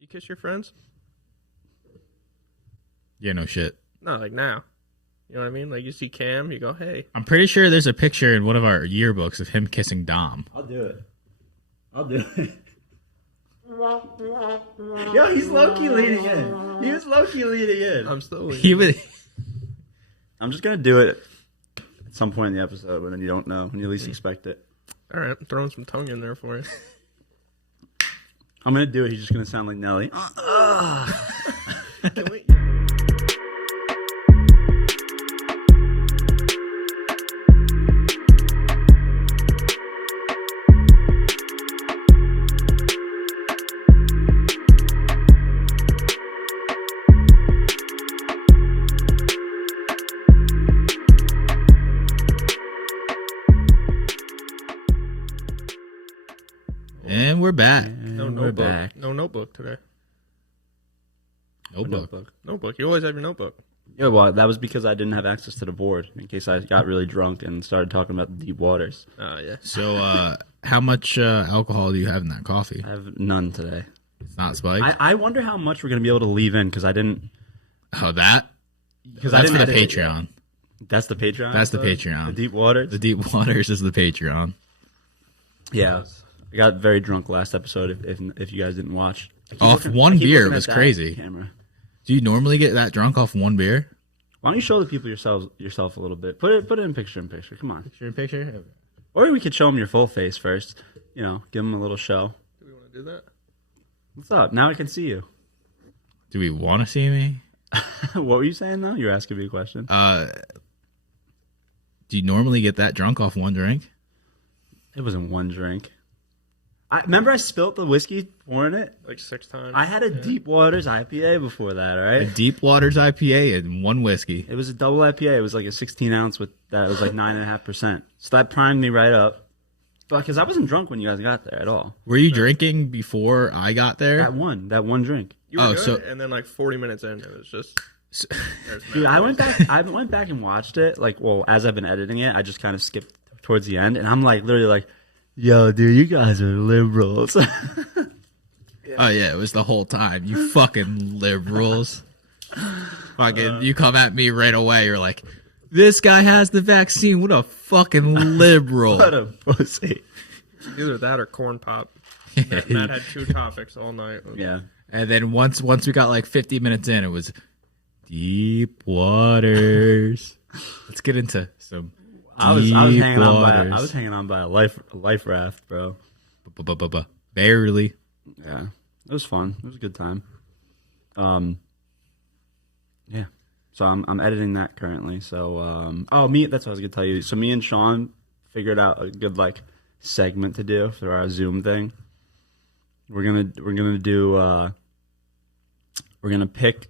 You kiss your friends? Yeah, no shit. No, like now. You know what I mean? Like you see Cam, you go, hey. I'm pretty sure there's a picture in one of our yearbooks of him kissing Dom. I'll do it. Yo, he's low-key leading in. He was low-key leading in. I'm still leading. He would. I'm just going to do it at some point in the episode when you don't know, when you least expect it. All right, I'm throwing some tongue in there for you. I'm going to do it. He's just going to sound like Nelly. Can we... And we're back. No We're notebook. back. No notebook today. Notebook. Notebook. You always have your notebook. Yeah, well, that was because I didn't have access to the board in case I got really drunk and started talking about the deep waters. Yeah. So, how much alcohol do you have in that coffee? I have none today. It's not spiked. I wonder how much we're going to be able to leave in because I didn't... Oh, that? Because That's I didn't for the edit it. Patreon. That's the Patreon? That's the episode? Patreon. The deep waters? The deep waters is the Patreon. Yeah. I got very drunk last episode if you guys didn't watch. Off one beer was crazy. Camera. Do you normally get that drunk off one beer? Why don't you show the people yourself a little bit? Put it in picture. Come on. Picture in picture? Or we could show them your full face first. You know, give them a little show. Do we want to do that? What's up? Now I can see you. Do we want to see me? What were you saying though? You were asking me a question. Do you normally get that drunk off one drink? It wasn't one drink. Remember I spilt the whiskey pouring it? Like 6 times. I had a Deep Waters IPA before that, all right? A Deep Waters IPA and one whiskey. It was a double IPA. It was like a 16 ounce with that. It was like 9.5%. So that primed me right up. But because I wasn't drunk when you guys got there at all. Were you drinking before I got there? That one drink. You were good, so- and then like 40 minutes in, it was just... Dude, I went back and watched it. Like, well, as I've been editing it, I just kind of skipped towards the end, and I'm like, literally like, yo, dude, you guys are liberals. Oh, yeah, it was the whole time. You fucking liberals. Fucking, you come at me right away. You're like, this guy has the vaccine. What a fucking liberal. What a pussy. Either that or corn pop. Matt had 2 topics all night. Yeah. And then once we got like 50 minutes in, it was Deep Waters. Let's get into some I was hanging waters. on by a life raft, bro. Barely. Yeah. It was fun. It was a good time. Yeah. So I'm editing that currently. So that's what I was gonna tell you. So me and Sean figured out a good like segment to do for our Zoom thing. We're gonna pick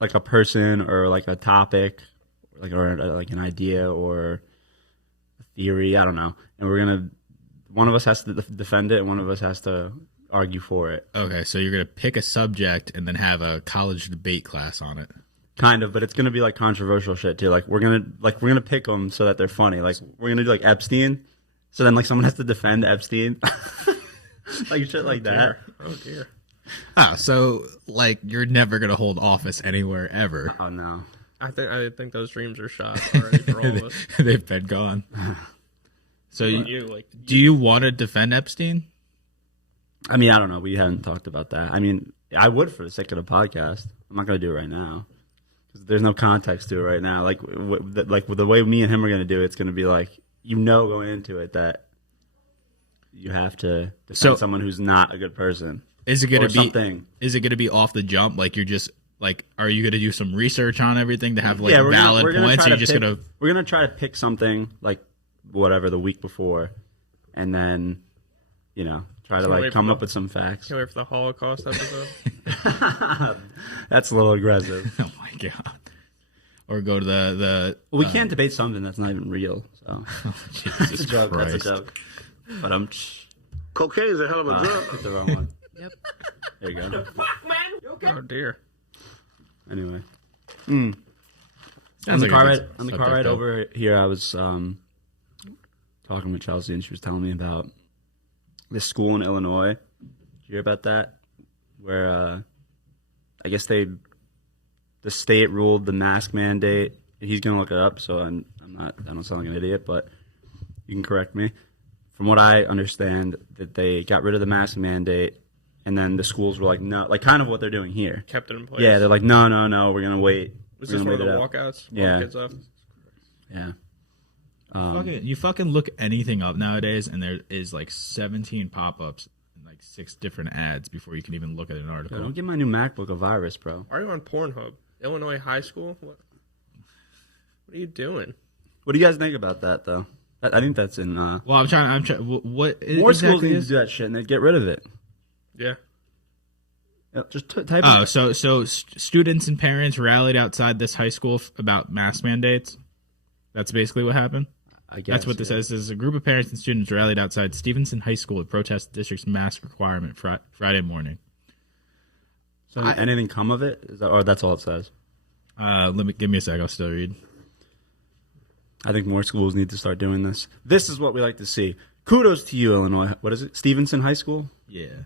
like a person or like a topic, or like an idea or a theory. I don't know, and one of us has to defend it, and one of us has to argue for it. Okay, so you're going to pick a subject and then have a college debate class on it. Kind of, but it's gonna be like controversial shit too. Like we're gonna pick them so that they're funny. Like we're gonna do like Epstein, so then like someone has to defend Epstein, like shit like that. Oh dear. Ah, so like you're never going to hold office anywhere ever. Oh no. I think those dreams are shot already for all of us. They've been gone. So do you want to defend Epstein? I mean, I don't know. We haven't talked about that. I mean, I would for the sake of the podcast. I'm not gonna do it right now because there's no context to it right now. Like with the way me and him are gonna do it, it's gonna be like going into it that you have to defend someone who's not a good person. Is it gonna be something? Is it gonna be off the jump? Like you're just like, are you gonna do some research on everything to have like valid points? Or you're just gonna we're gonna try to pick something like whatever the week before, and then try to like come up with some facts. Can't wait for the Holocaust episode. That's a little aggressive. Oh my god! Or go to the we can't debate something that's not even real. So Jesus that's a joke. Christ. That's a joke. But cocaine is a hell of a drug. picked the wrong one. Yep. There you go. Oh dear. Anyway, Sounds on the like a car good ride subject, though. over here, I was talking with Chelsea, and she was telling me about this school in Illinois. Did you hear about that? where I guess the state ruled the mask mandate. He's gonna look it up, so I don't sound like an idiot, but you can correct me. From what I understand, that they got rid of the mask mandate, and then the schools were like, no, like kind of what they're doing here. Kept it in place. Yeah, they're like, no, we're gonna wait. Was this one of the walkouts? Yeah. Kids off? Yeah. You fucking look anything up nowadays, and there is like 17 pop-ups and like 6 different ads before you can even look at an article. Don't give my new MacBook a virus, bro. Why are you on Pornhub? Illinois high school? What are you doing? What do you guys think about that, though? I think that's in. Well, I'm trying. What More exactly schools need is? to do that shit, and they get rid of it. Yeah. Just type. Oh, so students and parents rallied outside this high school about mask mandates. That's basically what happened. I guess That's what this says. Is a group of parents and students rallied outside Stevenson High School to protest the district's mask requirement Friday morning. So anything come of it? Or that's all it says? Give me a sec. I'll still read. I think more schools need to start doing this. This is what we like to see. Kudos to you, Illinois. What is it? Stevenson High School? Yeah.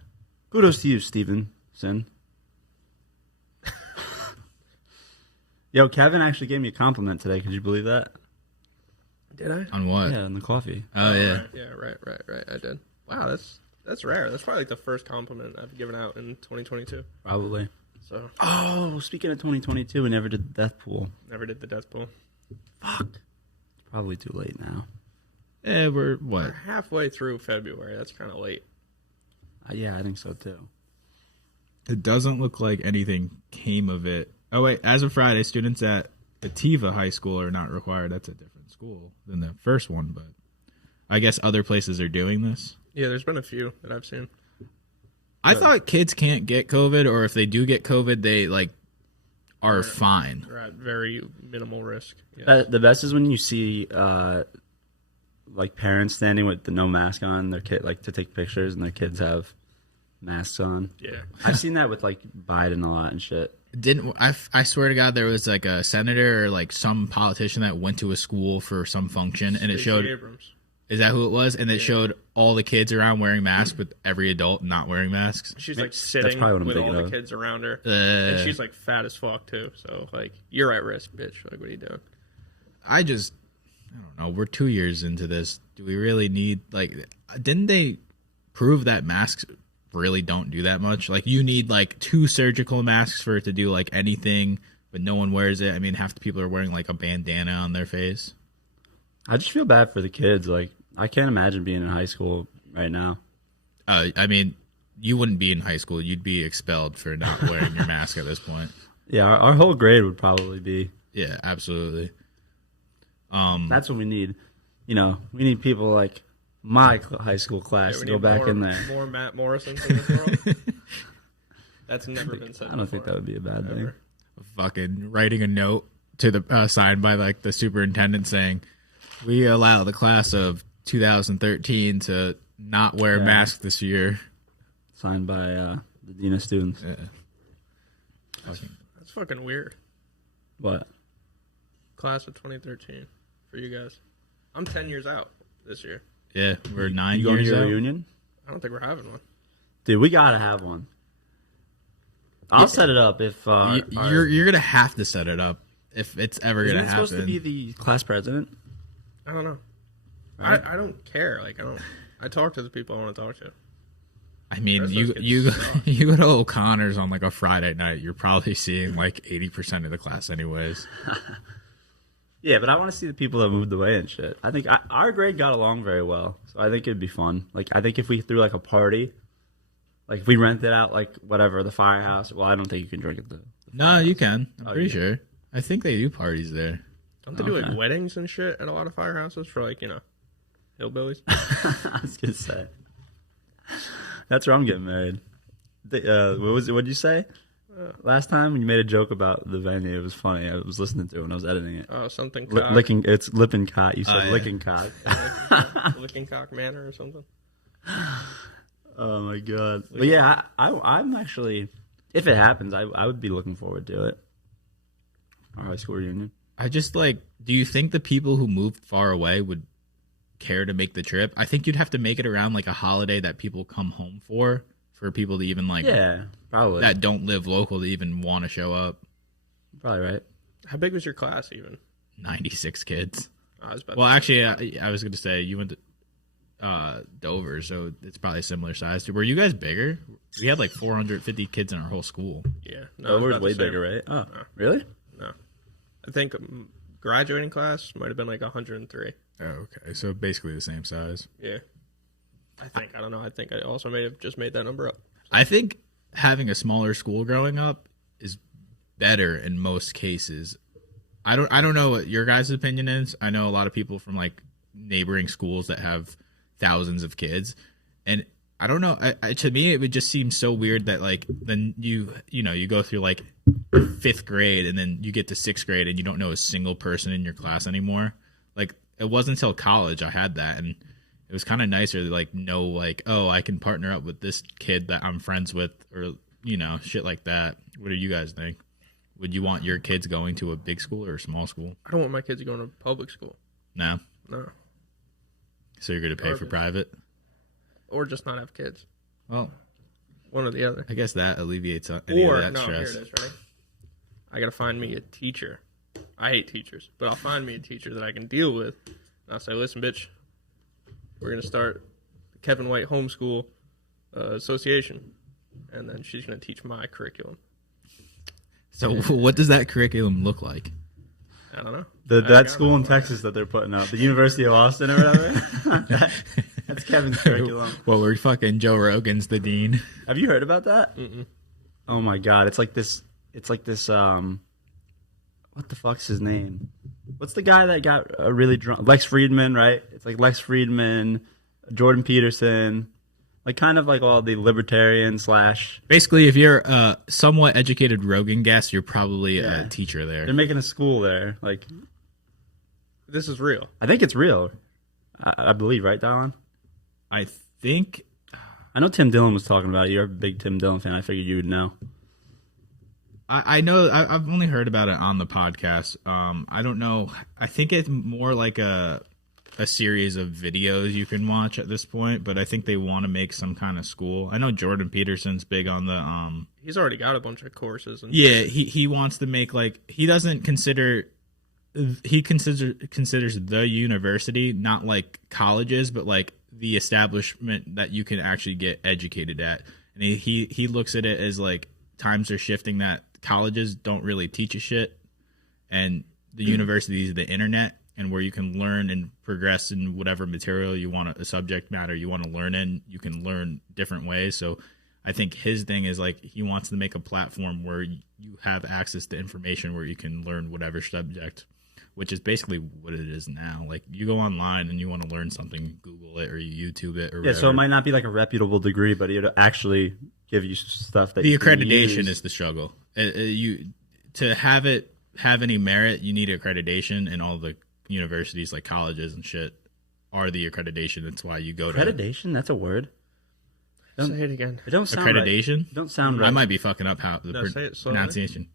Kudos to you, Stevenson. Yo, Kevin actually gave me a compliment today. Could you believe that? Did I? On what? Yeah, on the coffee. Oh yeah. Yeah, right. I did. Wow, that's rare. That's probably like the first compliment I've given out in 2022. Probably. So. Oh, speaking of 2022, we never did the death pool. Never did the death pool. Fuck. It's probably too late now. Yeah, we're what? We're halfway through February. That's kind of late. Yeah, I think so too. It doesn't look like anything came of it. Oh wait, as of Friday, students at Ativa High School are not required. That's a different school than the first one, but I guess other places are doing this. Yeah, there's been a few that I've seen. I thought kids can't get COVID, or if they do get COVID, they like are fine. They're at very minimal risk. Yeah. The best is when you see like parents standing with the no mask on, their kid like to take pictures, and their kids have masks on. Yeah, I've seen that with like Biden a lot and shit. I swear to God, there was like a senator or like some politician that went to a school for some function, and it showed. Abrams. Is that who it was? And it showed all the kids around wearing masks, with every adult not wearing masks. She's like sitting with all the kids around her, and she's like fat as fuck too. So like, you're at risk, bitch. Like, what are you doing? I don't know. We're 2 years into this. Do we really need like? Didn't they prove that masks really don't do that much? Like, you need like 2 surgical masks for it to do like anything, but no one wears it. I mean, half the people are wearing like a bandana on their face. I just feel bad for the kids. Like, I can't imagine being in high school right now. I mean, you wouldn't be in high school. You'd be expelled for not wearing your mask at this point. Yeah, our whole grade would probably be. Yeah, absolutely. That's what we need. You know, we need people like my high school class to go back in there. More Matt Morrisons in this world. That's never been said. I don't think that would be a bad thing. Fucking writing a note to the signed by like the superintendent saying, "We allow the class of 2013 to not wear masks this year." Signed by the dean of students. Yeah. That's fucking weird. What? Class of 2013 for you guys. I'm 10 years out this year. Yeah, we're 9 You going years to your out. reunion? I don't think we're having one. Dude, we gotta have one. I'll set it up if You're gonna have to set it up if it's ever Isn't gonna it happen. supposed to be the class president? I don't know. Right. I don't care. Like, I talk to the people I want to talk to. I mean, Rest you of those you kids suck. you go to O'Connor's on like a Friday night, you're probably seeing like 80% of the class anyways. Yeah, but I want to see the people that moved away and shit. I think our grade got along very well, so I think it'd be fun. Like, I think if we threw like a party, like if we rented out like whatever the firehouse. Well, I don't think you can drink at the. No, you can. I'm pretty yeah. sure. I think they do parties there. Don't they do like weddings and shit at a lot of firehouses for like, hillbillies? I was gonna say. That's where I'm getting married. What'd you say? Last time when you made a joke about the venue, it was funny. I was listening to it when I was editing it. Oh, something cock. Licking, it's Lippin Cock. You said yeah. licking cock. Licking Cock Manor or something. Oh my god! But yeah, I'm actually, if it happens, I would be looking forward to it. Our high school reunion. I just do you think the people who moved far away would care to make the trip? I think you'd have to make it around like a holiday that people come home for for people to even like probably that don't live local to even want to show up. Probably right. How big was your class even? 96 kids. Well, actually, I was going to say you went to Dover, so it's probably a similar size. Were you guys bigger? We had like 450 kids in our whole school. Yeah, Dover's way bigger, right? Oh, no. Really? No, I think graduating class might have been like 103. Oh, okay, so basically the same size. Yeah, I don't know. I think I also may have just made that number up. I think having a smaller school growing up is better in most cases. I don't know what your guys' opinion is. I know a lot of people from like neighboring schools that have thousands of kids, and I don't know. To me, it would just seem so weird that like then you go through like 5th grade and then you get to 6th grade and you don't know a single person in your class anymore. Like it wasn't until college I had that, and it was kind of nicer to like know like, oh, I can partner up with this kid that I'm friends with, or shit like that. What do you guys think? Would you want your kids going to a big school or a small school? I don't want my kids going to public school. No? No. So you're going to pay for private? Or just not have kids. Well, one or the other. I guess that alleviates any of that stress. Here it is, right? I got to find me a teacher. I hate teachers, but I'll find me a teacher that I can deal with. And I'll say, listen, bitch, we're going to start the Kevin White Homeschool Association. And then she's going to teach my curriculum. So what does that curriculum look like? I don't know. That school in Texas that they're putting up, the University of Austin or whatever. That's Kevin's curriculum. Well, we're fucking Joe Rogan's the dean. Have you heard about that? Mm-mm. Oh my god, it's like this. What the fuck's his name? What's the guy that got really drunk? Lex Friedman, right? It's like Lex Friedman, Jordan Peterson. Like kind of like all the libertarian / Basically, if you're a somewhat educated Rogan guest, you're probably a teacher there. They're making a school there. Like, this is real. I think it's real. I believe, right, Dylan? I think. I know Tim Dillon was talking about it. You're a big Tim Dillon fan. I figured you would know. I know. I've only heard about it on the podcast. I don't know. I think it's more like a series of videos you can watch at this point, but I think they want to make some kind of school. I know Jordan Peterson's big on the he's already got a bunch of courses and he wants to make like he considers the university not like colleges but like the establishment that you can actually get educated at, and he looks at it as like times are shifting that colleges don't really teach a shit and the university is the internet, and where you can learn and progress in whatever material you want, a subject matter you want to learn in, you can learn different ways. So I think his thing is like he wants to make a platform where you have access to information where you can learn whatever subject, which is basically what it is now. Like you go online and you want to learn something, Google it or you YouTube it or whatever. So it might not be like a reputable degree, but it'll actually give you stuff that the accreditation is the struggle. To have it have any merit, you need accreditation, and all the universities like colleges and shit are the accreditation. That's why you go to accreditation. That's a word. Say it again. It don't sound accreditation. Right. It don't sound right. I might be fucking up how the say it pronunciation.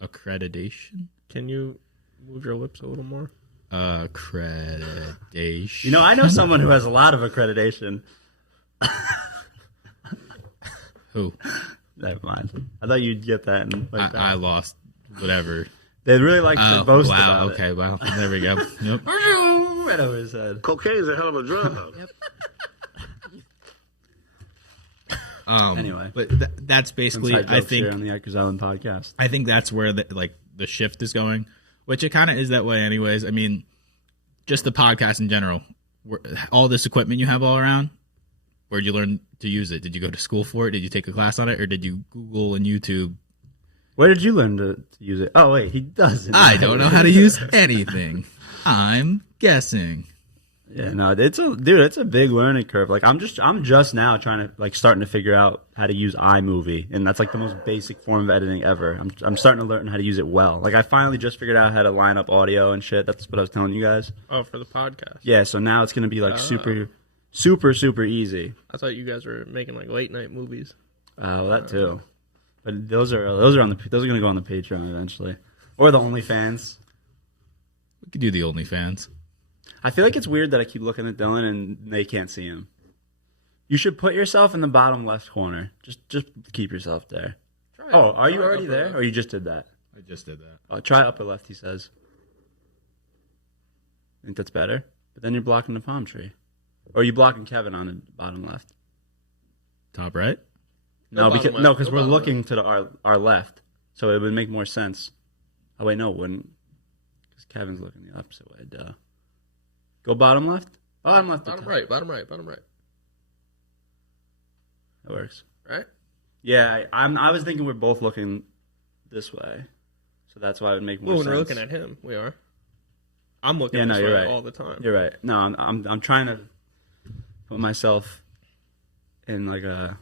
Accreditation. Can you move your lips a little more? Accreditation. You know, I know someone who has a lot of accreditation. Who? Never mind. I thought you'd get that. And like I lost whatever. They'd really like to boast about it. Wow. There we go. Yep. Right over his head. Cocaine's a hell of a drug. Anyway, but that's basically I think here on the Yikers Island podcast. I think that's where the shift is going, which it kind of is that way anyways. I mean, just the podcast in general, all this equipment you have all around. Where'd you learn to use it? Did you go to school for it? Did you take a class on it, or did you Google and YouTube? Where did you learn to use it? Oh wait, he doesn't. I don't know how to use anything. I'm guessing. Yeah, no, it's a big learning curve. Like I'm just now trying to starting to figure out how to use iMovie, and that's like the most basic form of editing ever. I'm starting to learn how to use it well. Like I finally just figured out how to line up audio and shit. That's what I was telling you guys. Oh, for the podcast. Yeah, so now it's gonna be like super easy. I thought you guys were making like late night movies. Well, that too. But those are gonna go on the Patreon eventually, or the OnlyFans. We could do the OnlyFans. I feel like it's weird that I keep looking at Dylan and they can't see him. You should put yourself in the bottom left corner. Just keep yourself there. Oh, are you already there, or you just did that? I just did that. Try upper left, he says. I think that's better. But then you're blocking the palm tree. Or are you blocking Kevin on the bottom left? Top right? No, because bottom left. we're Bottom looking to our left. So it would make more sense. Oh, wait, no, it wouldn't. Because Kevin's looking the opposite way. Duh. Go bottom left? Bottom left. Bottom right. Bottom right. Bottom right. That works. Right? Yeah, I was thinking we're both looking this way. So that's why it would make more Well, sense. when we're looking at him, we are. I'm looking Yeah, this no, way you're right. all the time. You're right. No, I'm trying to put myself in like a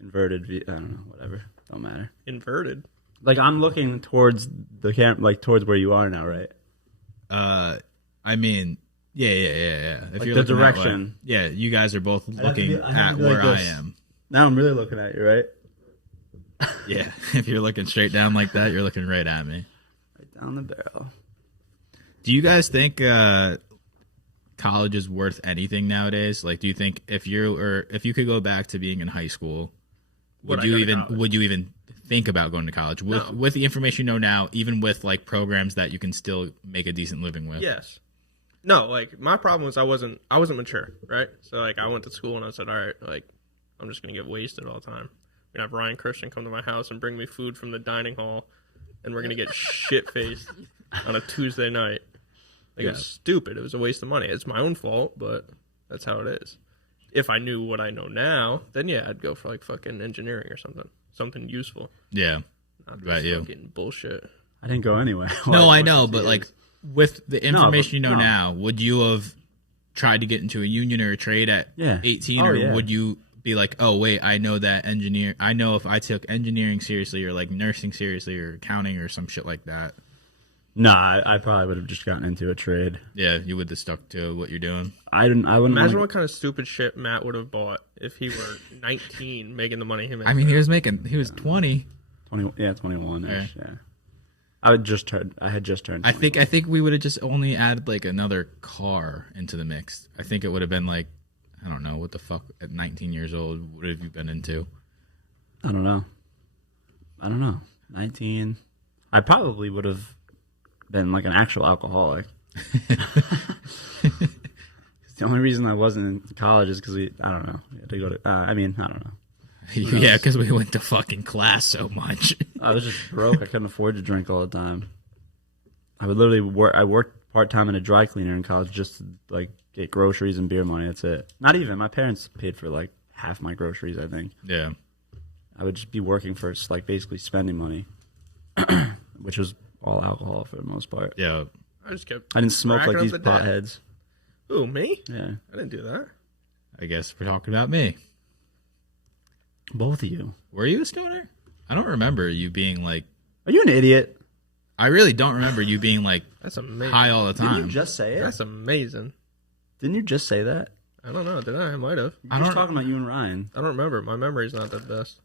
inverted view. I don't know, whatever. Don't matter. Inverted. Like I'm looking towards the like towards where you are now, right? I mean, yeah. If Like you're the looking that way. direction. Yeah, you guys are both have to looking be- I have at to be like where I this. am. Now I'm really looking at you, right? Yeah, if you're looking straight down like that, you're looking right at me. Right down the barrel. Do you guys think college is worth anything nowadays? Like, do you think if you could go back to being in high school, would you even think about going to college with the information you know now, even with like programs that you can still make a decent living with? Yes. No, like my problem was I wasn't mature, right? So like I went to school and I said, all right, like I'm just gonna get wasted all the time. I'm gonna have Ryan Christian come to my house and bring me food from the dining hall, and we're gonna get shit faced on a Tuesday night. Like it was stupid. It was a waste of money. It's my own fault, but that's how it is. If I knew what I know now, then yeah, I'd go for like fucking engineering or something useful. Yeah. Not What about this you? fucking bullshit. I didn't go anywhere. No, Like, I know, most but of like these- with the information you know no. now, would you have tried to get into a union or a trade at Yeah. 18, Oh, or yeah. would you be like, oh wait, I know if I took engineering seriously or like nursing seriously or accounting or some shit like that? Nah, I probably would have just gotten into a trade. Yeah, you would have stuck to what you're doing. I wouldn't. Imagine wanna- what kind of stupid shit Matt would have bought if he were 19 making the money he made. I mean, now. he was 20. 21 ish. Yeah. Yeah. I had just turned. I think we would have just only added like another car into the mix. I think it would have been like, I don't know, what the fuck at 19 years old, what have you been into? I don't know. 19. I probably would have been like an actual alcoholic. The only reason I wasn't in college is because I don't know. We had to go to. I don't know. Yeah, because we went to fucking class so much. I was just broke. I couldn't afford to drink all the time. I would literally work. I worked part time in a dry cleaner in college just to like get groceries and beer money. That's it. Not even. My parents paid for like half my groceries. I think. Yeah. I would just be working for like basically spending money, which was all alcohol for the most part. Yeah. I just kept. I didn't smoke like racking these up the debt. potheads. Who, me? Yeah, I didn't do that. I guess we're talking about me. both of you. Were you a stoner? I don't remember you being like. Are you an idiot? I really don't remember you being like That's amazing. high all the Didn't you time. just say it? That's amazing. Didn't you just say that? I don't know. Did I? I might have. I was talking about you and Ryan. I don't remember. My memory's not the best.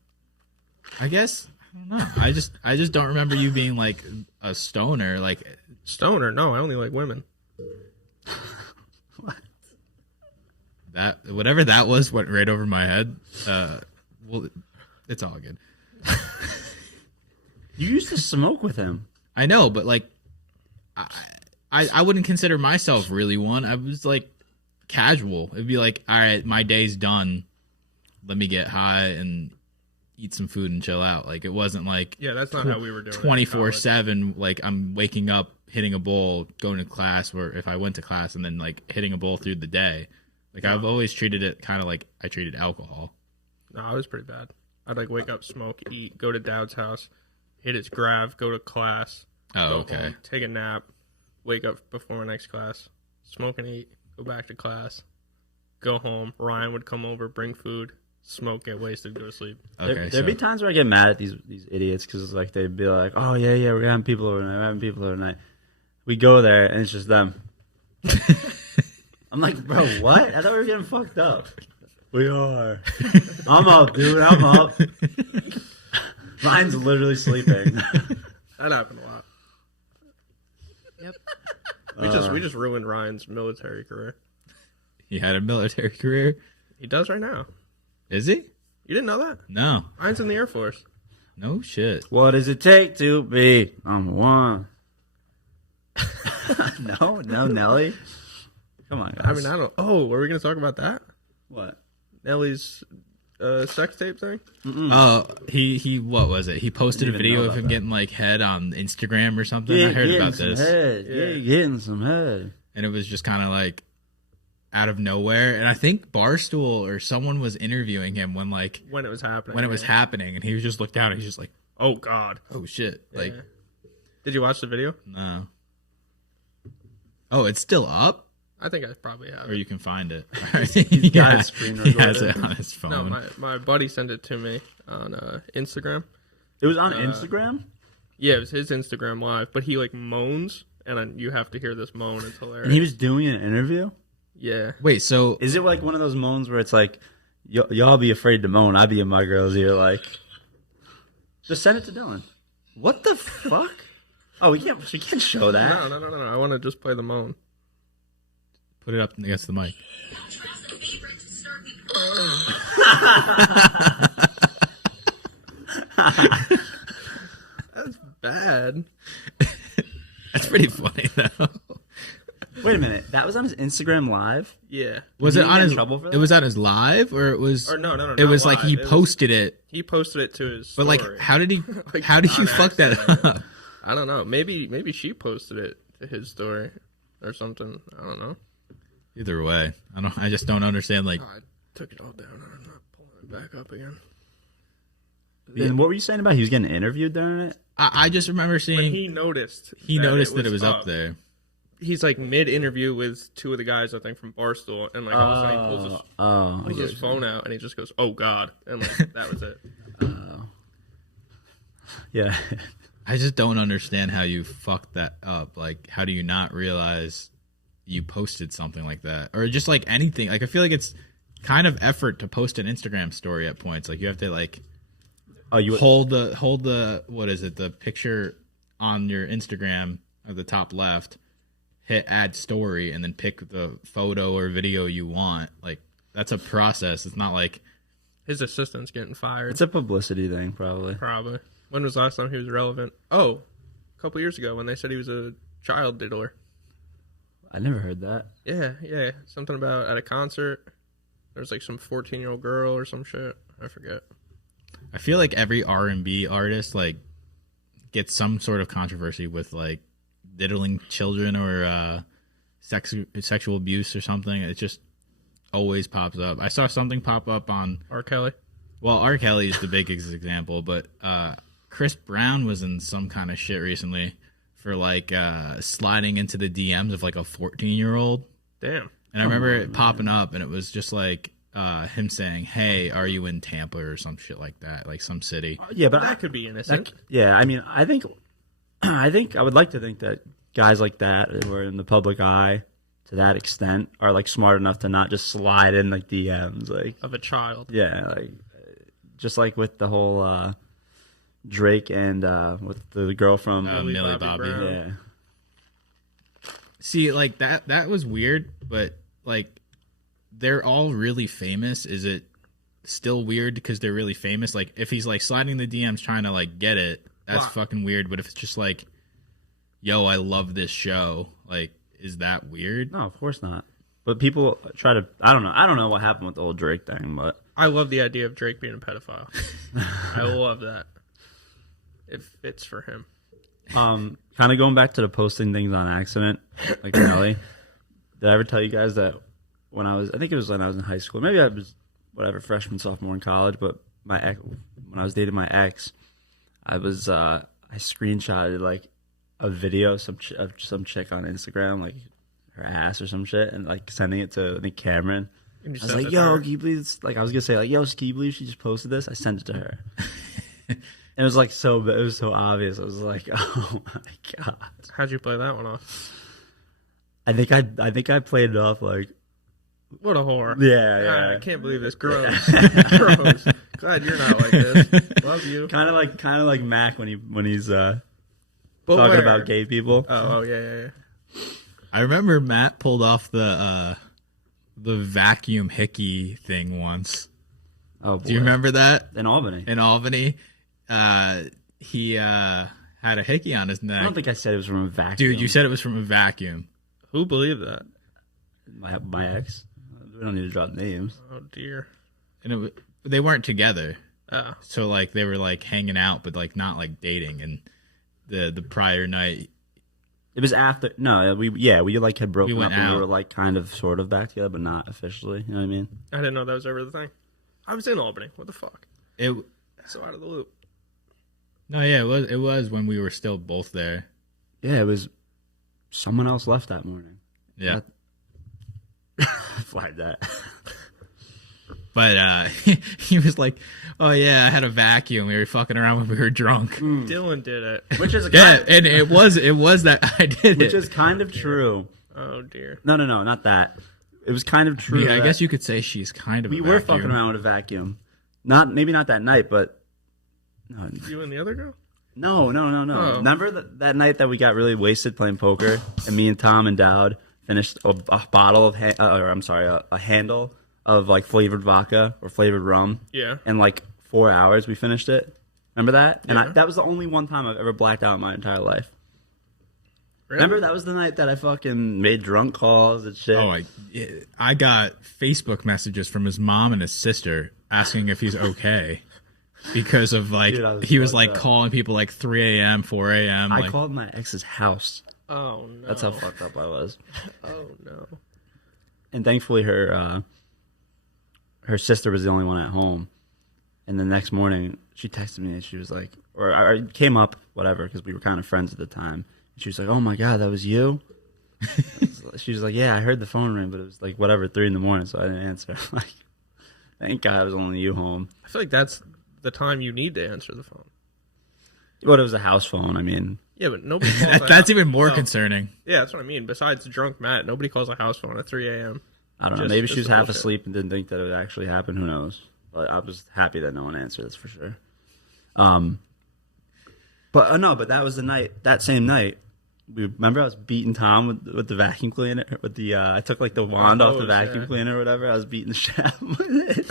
I guess I don't know. I just don't remember you being like a stoner. Like Stoner? No, I only like women. that. Whatever that was went right over my head. Well, it's all good. You used to smoke with him. I know, but like, I wouldn't consider myself really one. I was like casual. It'd be like, all right, my day's done. Let me get high and eat some food and chill out. Like it wasn't like Yeah, that's not how we were doing it in 24/7. Like I'm waking up, hitting a bowl, going to class, or if I went to class and then like hitting a bowl through the day. Like I've always treated it kind of like I treated alcohol. No, I was pretty bad. I'd like wake up, smoke, eat, go to Dowd's house, hit his grav, go to class. Oh, go okay. home, take a nap, wake up before my next class, smoke and eat, go back to class, go home. Ryan would come over, bring food, smoke, get wasted, go to sleep. Okay, There'd be times where I get mad at these idiots because like they'd be like, "Oh yeah, we're having people over tonight. We're having people over tonight." We go there and it's just them. I'm like, bro, what? I thought we were getting fucked up. We are. I'm up, dude. I'm up. Mine's literally sleeping. That happened a lot. Yep. We just ruined Ryan's military career. He had a military career. He does right now. Is he? You didn't know that? No. Mine's in the Air Force. No shit. What does it take to be number one? No, Nelly. Come on, guys. I mean, I don't. Oh, were we gonna talk about that? What? Nelly's sex tape thing? Oh, he what was it? He posted a Didn't even video know of him about getting like head on Instagram or something. Yeah, I heard getting about some this. Head. Yeah. Yeah, getting some head. And it was just kind of like out of nowhere. And I think Barstool or someone was interviewing him when When it was happening. it was happening, and he was just looked down and he's just like, Oh God. "Oh shit!" Like, Yeah. Did you watch the video? no. Oh, it's still up, I think I probably have. or you can find it. He's got his screen he has recorded. it on his phone. No, my buddy sent it to me on Instagram. It was on Instagram? Yeah, it was his Instagram live, but he like moans, and then you have to hear this moan. It's hilarious. And he was doing an interview? Yeah. Wait, so Is it like one of those moans where it's like, y'all be afraid to moan, I be in my girl's ear, like, just send it to Dylan. What the fuck? Oh, we can't show that. No. I want to just play the moan. put it up against the mic. That's bad. That's pretty funny though. Wait a minute, that was on his Instagram live? Yeah. Was Did it he on get in his? trouble for It that? was on his live, or it was? Or no. It was like he live. posted it, He posted it to his. but like, story. how did he? Like, how did you on fuck that accident. up? I don't know. Maybe she posted it to his story or something. I don't know. Either way, I just don't understand. Like, I took it all down, and I'm not pulling it back up again. And what were you saying about he was getting interviewed during it? I just remember When seeing he noticed, that it was up there. He's like mid-interview with two of the guys, I think, from Barstool, and like all of a sudden he pulls his phone out and he just goes, "Oh God," and like that was it. Yeah. I just don't understand how you fucked that up. Like, how do you not realize you posted something like that, or just like anything? Like, I feel like it's kind of effort to post an Instagram story at points. Like, you have to like hold the what is it? The picture on your Instagram at the top left, hit add story, and then pick the photo or video you want. Like, that's a process. It's not like His assistant's getting fired. It's a publicity thing, probably. Probably. When was the last time he was relevant? Oh, a couple years ago when they said he was a child diddler. I never heard that. Yeah. Something about at a concert. There was like some 14-year-old girl or some shit. I forget. I feel like every R&B artist like gets some sort of controversy with like diddling children or sexual abuse or something. It just always pops up. I saw something pop up on R. Kelly. Well, R. Kelly is the biggest example, but Chris Brown was in some kind of shit recently for like sliding into the DMs of like a 14-year-old. Damn. And I remember it popping up, and it was just like him saying, "Hey, are you in Tampa?" or some shit like that, like some city. Yeah, but That could be innocent. yeah, I mean, I think I would like to think that guys like that who are in the public eye to that extent are like smart enough to not just slide in like DMs, like Of a child. yeah, like just like with the whole Drake and with the girl from Millie Bobby Bobby. Brown. yeah. See, like that was weird, but like they're all really famous. Is it still weird because they're really famous? Like if he's like sliding the DMs trying to like get it, that's Wow. fucking weird. But if it's just like, yo, I love this show, like, is that weird? No, of course not. But people try to. I don't know what happened with the old Drake thing, but I love the idea of Drake being a pedophile. I love that. It fits for him. kind of going back to the posting things on accident, like Nelly. Did I ever tell you guys that when I think it was when I was in high school, maybe I was whatever freshman, sophomore in college, but my ex, when I was dating my ex, I screenshotted like a video of some chick on Instagram, like her ass or some shit, and like sending it to I think Cameron. And you I was sent like, it to "Yo, her? can you please?" Like I was gonna say, like, "Yo, can you believe she just posted this?" I sent it to her. And it was like it was so obvious. I was like, "Oh my god!" How'd you play that one off? I think I played it off like, What a whore. yeah. I can't believe this. Gross. Gross. Glad you're not like this. Love you. Kind of like Mac when he's But talking where? about gay people. Oh, yeah. I remember Matt pulled off the vacuum hickey thing once. Oh, boy. Do you remember that? In Albany. In Albany, he had a hickey on his neck. I don't think I said it was from a vacuum. Dude, you said it was from a vacuum. Who believed that? My ex. We don't need to drop names. Oh dear. And they weren't together. Oh. So like they were like hanging out, but like not like dating. And the prior night, It was after. No, we like had broken went up and we out. were like kind of sort of back together, but not officially. You know what I mean? I didn't know that was ever the thing. I was in Albany. What the fuck? So out of the loop. it was when we were still both there. Yeah, it was. Someone else left that morning. Yeah. Flag that. But he was like, "Oh yeah, I had a vacuum. We were fucking around when we were drunk." Dylan did it. Which is Yeah, and it was that I did which it. is kind of true. Oh dear. No, not that. It was kind of true. Yeah, I that guess you could say she's kind of. we a were vacuum. fucking around with a vacuum. Maybe not that night, but no, You and the other girl? no. Oh. Remember that night that we got really wasted playing poker, and me and Tom and Dowd finished a bottle of a handle of like flavored vodka or flavored rum. Yeah. In like 4 hours, we finished it. Remember that? Yeah. And that was the only one time I've ever blacked out in my entire life. Really? Remember that was the night that I fucking made drunk calls and shit. Oh, I got Facebook messages from his mom and his sister asking if he's okay because of like Dude, he was fucked like up. calling people like 3 a.m., 4 a.m. I like, called my ex's house. Oh no. That's how fucked up I was. Oh no. And thankfully her sister was the only one at home. And the next morning she texted me and she was like, or I came up, whatever, because we were kind of friends at the time. And she was like, "Oh my God, that was you?" She was like, "Yeah, I heard the phone ring, but it was like whatever, 3 a.m, so I didn't answer." Like, thank God it was only you home. I feel like that's the time you need to answer the phone. But it was a house phone. I mean, Yeah, but nobody calls a that's house- even more Oh. concerning. Yeah, that's what I mean. Besides drunk Matt, nobody calls a house phone at 3 a.m. I don't know. Just- Maybe just she was the half bullshit. asleep and didn't think that it would actually happen. Who knows? But I was happy that no one answered. That's for sure. But that was the night. That same night, remember I was beating Tom with the vacuum cleaner. With the I took like the wand off the hose, vacuum yeah. cleaner or whatever. I was beating the shit out of him with it.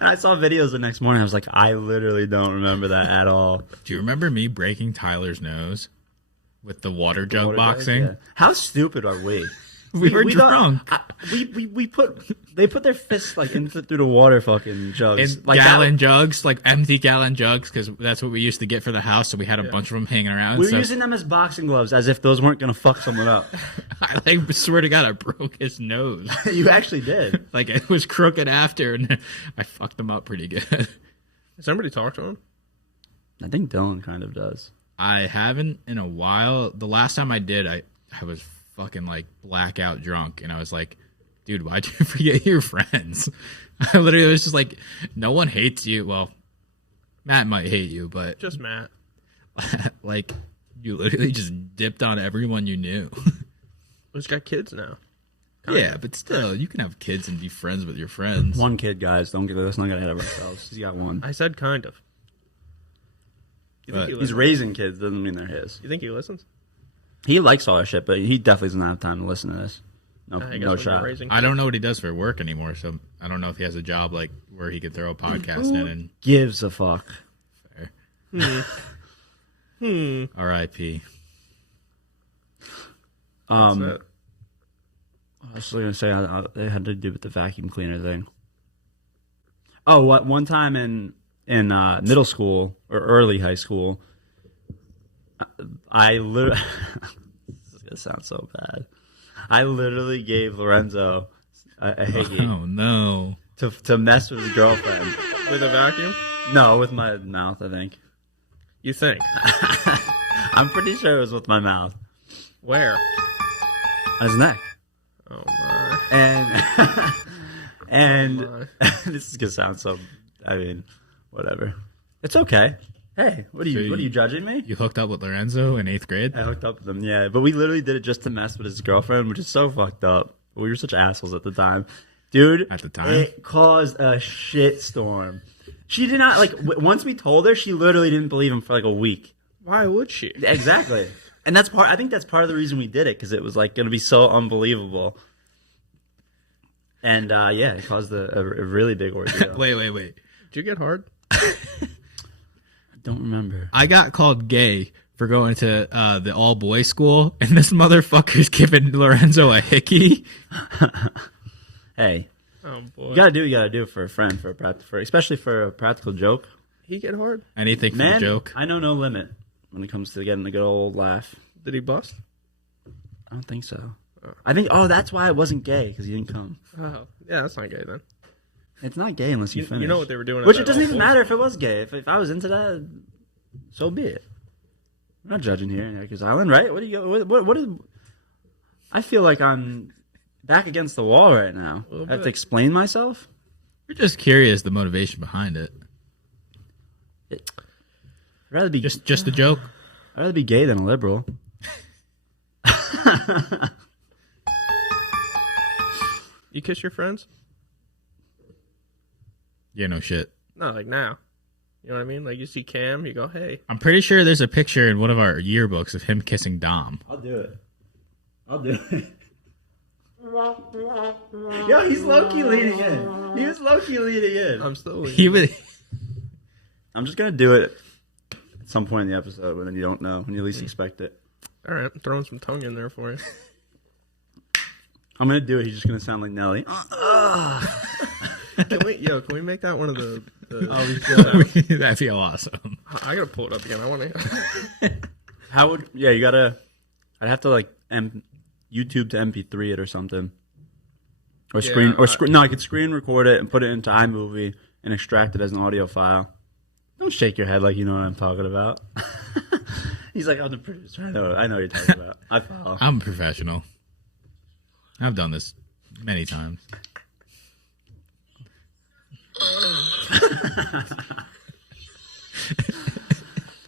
And I saw videos the next morning. I was like, I literally don't remember that at all. Do you remember me breaking Tyler's nose with the water jug Water boxing? jug, yeah. How stupid are we? We were don't- drunk. They put their fists like through the water fucking jugs. In Like gallon jugs, like empty gallon jugs, because that's what we used to get for the house. So we had a bunch of them hanging around. We were So using them as boxing gloves, as if those weren't gonna fuck someone up. I like swear to God, I broke his nose. You actually did. Like it was crooked after, and I fucked him up pretty good. Has somebody talked to him? I think Dylan kind of does. I haven't in a while. The last time I did, I was fucking like blackout drunk, and I was like, dude, why'd you forget your friends? I literally was just like, no one hates you. Well, Matt might hate you, but Just Matt. like you literally just dipped on everyone you knew. He's got kids now. Yeah, but still, you can have kids and be friends with your friends. One kid, guys. Let's not get ahead of ourselves. He's got one. I said kind of. You think But he He's listens? raising kids. Doesn't mean they're his. You think he listens? He likes all our shit, but he definitely doesn't have time to listen to this. No, I guess no when you're shot. raising I don't know what he does for work anymore, so I don't know if he has a job like where he could throw a podcast in and Gives a fuck. R.I.P. That's it. I was gonna say it had to do with the vacuum cleaner thing. Oh, what one time in middle school or early high school, I literally this is gonna sound so bad. I literally gave Lorenzo a hickey Oh no! to mess with his girlfriend. With a vacuum? No, with my mouth. I think. You think? I'm pretty sure it was with my mouth. Where? On his neck. Oh my. And Oh, this is gonna sound so. I mean, whatever. It's okay. Hey, what are you judging me? You hooked up with Lorenzo in 8th grade? I hooked up with him, yeah. But we literally did it just to mess with his girlfriend, which is so fucked up. We were such assholes at the time, dude. At the time? it caused a shit storm. She did not once we told her, she literally didn't believe him for like a week. Why would she? Exactly. And I think that's part of the reason we did it, because it was like going to be so unbelievable. And yeah, it caused a really big ordeal. Wait. Did you get hard? I don't remember. I got called gay for going to the all-boys school, and this motherfucker's giving Lorenzo a hickey. Hey, Oh boy. you gotta do what you gotta do for a friend, especially for a practical joke. He get hard? Anything for Man, the joke. I know no limit when it comes to getting the good old laugh. Did he bust? I don't think so. I think. Oh, that's why I wasn't gay because he didn't come. Oh, yeah, that's not gay then. It's not gay unless you finish. You know what they were doing? Which at it doesn't that even all-boys matter if it was gay. If I was into that, so be it. I'm not judging here in Yikers Island, right? What do you? What is? I feel like I'm back against the wall right now. I have to explain myself. We're just curious the motivation behind it. I'd rather be Just a joke. I'd rather be gay than a liberal. You kiss your friends? Yeah, no shit. No, like now. You know what I mean? Like you see Cam, you go, hey. I'm pretty sure there's a picture in one of our yearbooks of him kissing Dom. I'll do it. Yo, he's low-key leading in. He was low-key leading in. I'm still He was. I'm just gonna do it at some point in the episode when you don't know, when you least expect it. All right, I'm throwing some tongue in there for you. I'm gonna do it. He's just gonna sound like Nelly. Can we make that one of the That'd be awesome. I gotta pull it up again. I want to. How would? Yeah, you gotta. I'd have to like YouTube to MP3 it or something, or screen No, I could screen record it and put it into iMovie and extract it as an audio file. Don't shake your head like you know what I'm talking about. He's like, I'm the producer. I know what you're talking about. I follow. I'm a professional. I've done this many times.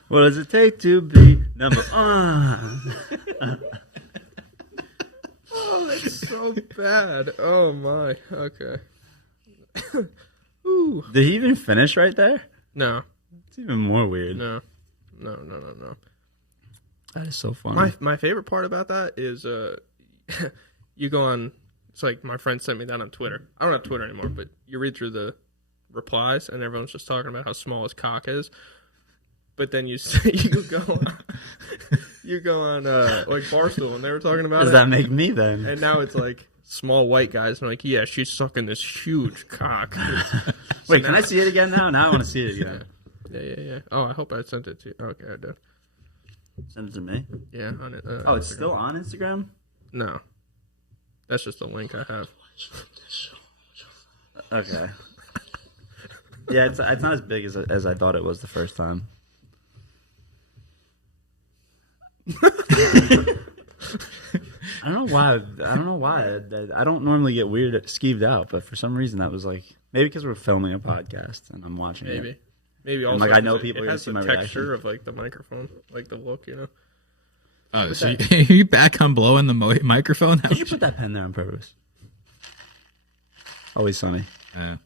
What does it take to be number one? Oh, that's so bad. Oh my. Okay. Ooh. Did he even finish right there? No. It's even more weird. No. That is so funny. My favorite part about that is you go on. It's like my friend sent me that on Twitter. I don't have Twitter anymore, but you read through the replies and everyone's just talking about how small his cock is. But then you go on like Barstool and they were talking about Does it. that make me then? And now it's like small white guys and like, yeah, she's sucking this huge cock. Wait, can I see it again now? Now I want to see it again. Yeah. Oh, I hope I sent it to you. Okay, I did. Send it to me. Yeah, on it. Oh, it's Instagram. still on Instagram? No, that's just a link I have. Okay. Yeah, it's not as big as I thought it was the first time. I don't know why. I don't normally get skeeved out, but for some reason that was like maybe because we're filming a podcast and I'm watching it. Maybe also like I know 'cause people are it gonna has see the my texture reaction. of like the microphone, like the look, you know. Oh, so you back on blowing the microphone? Did you put that pen there on purpose? Always sunny. Yeah.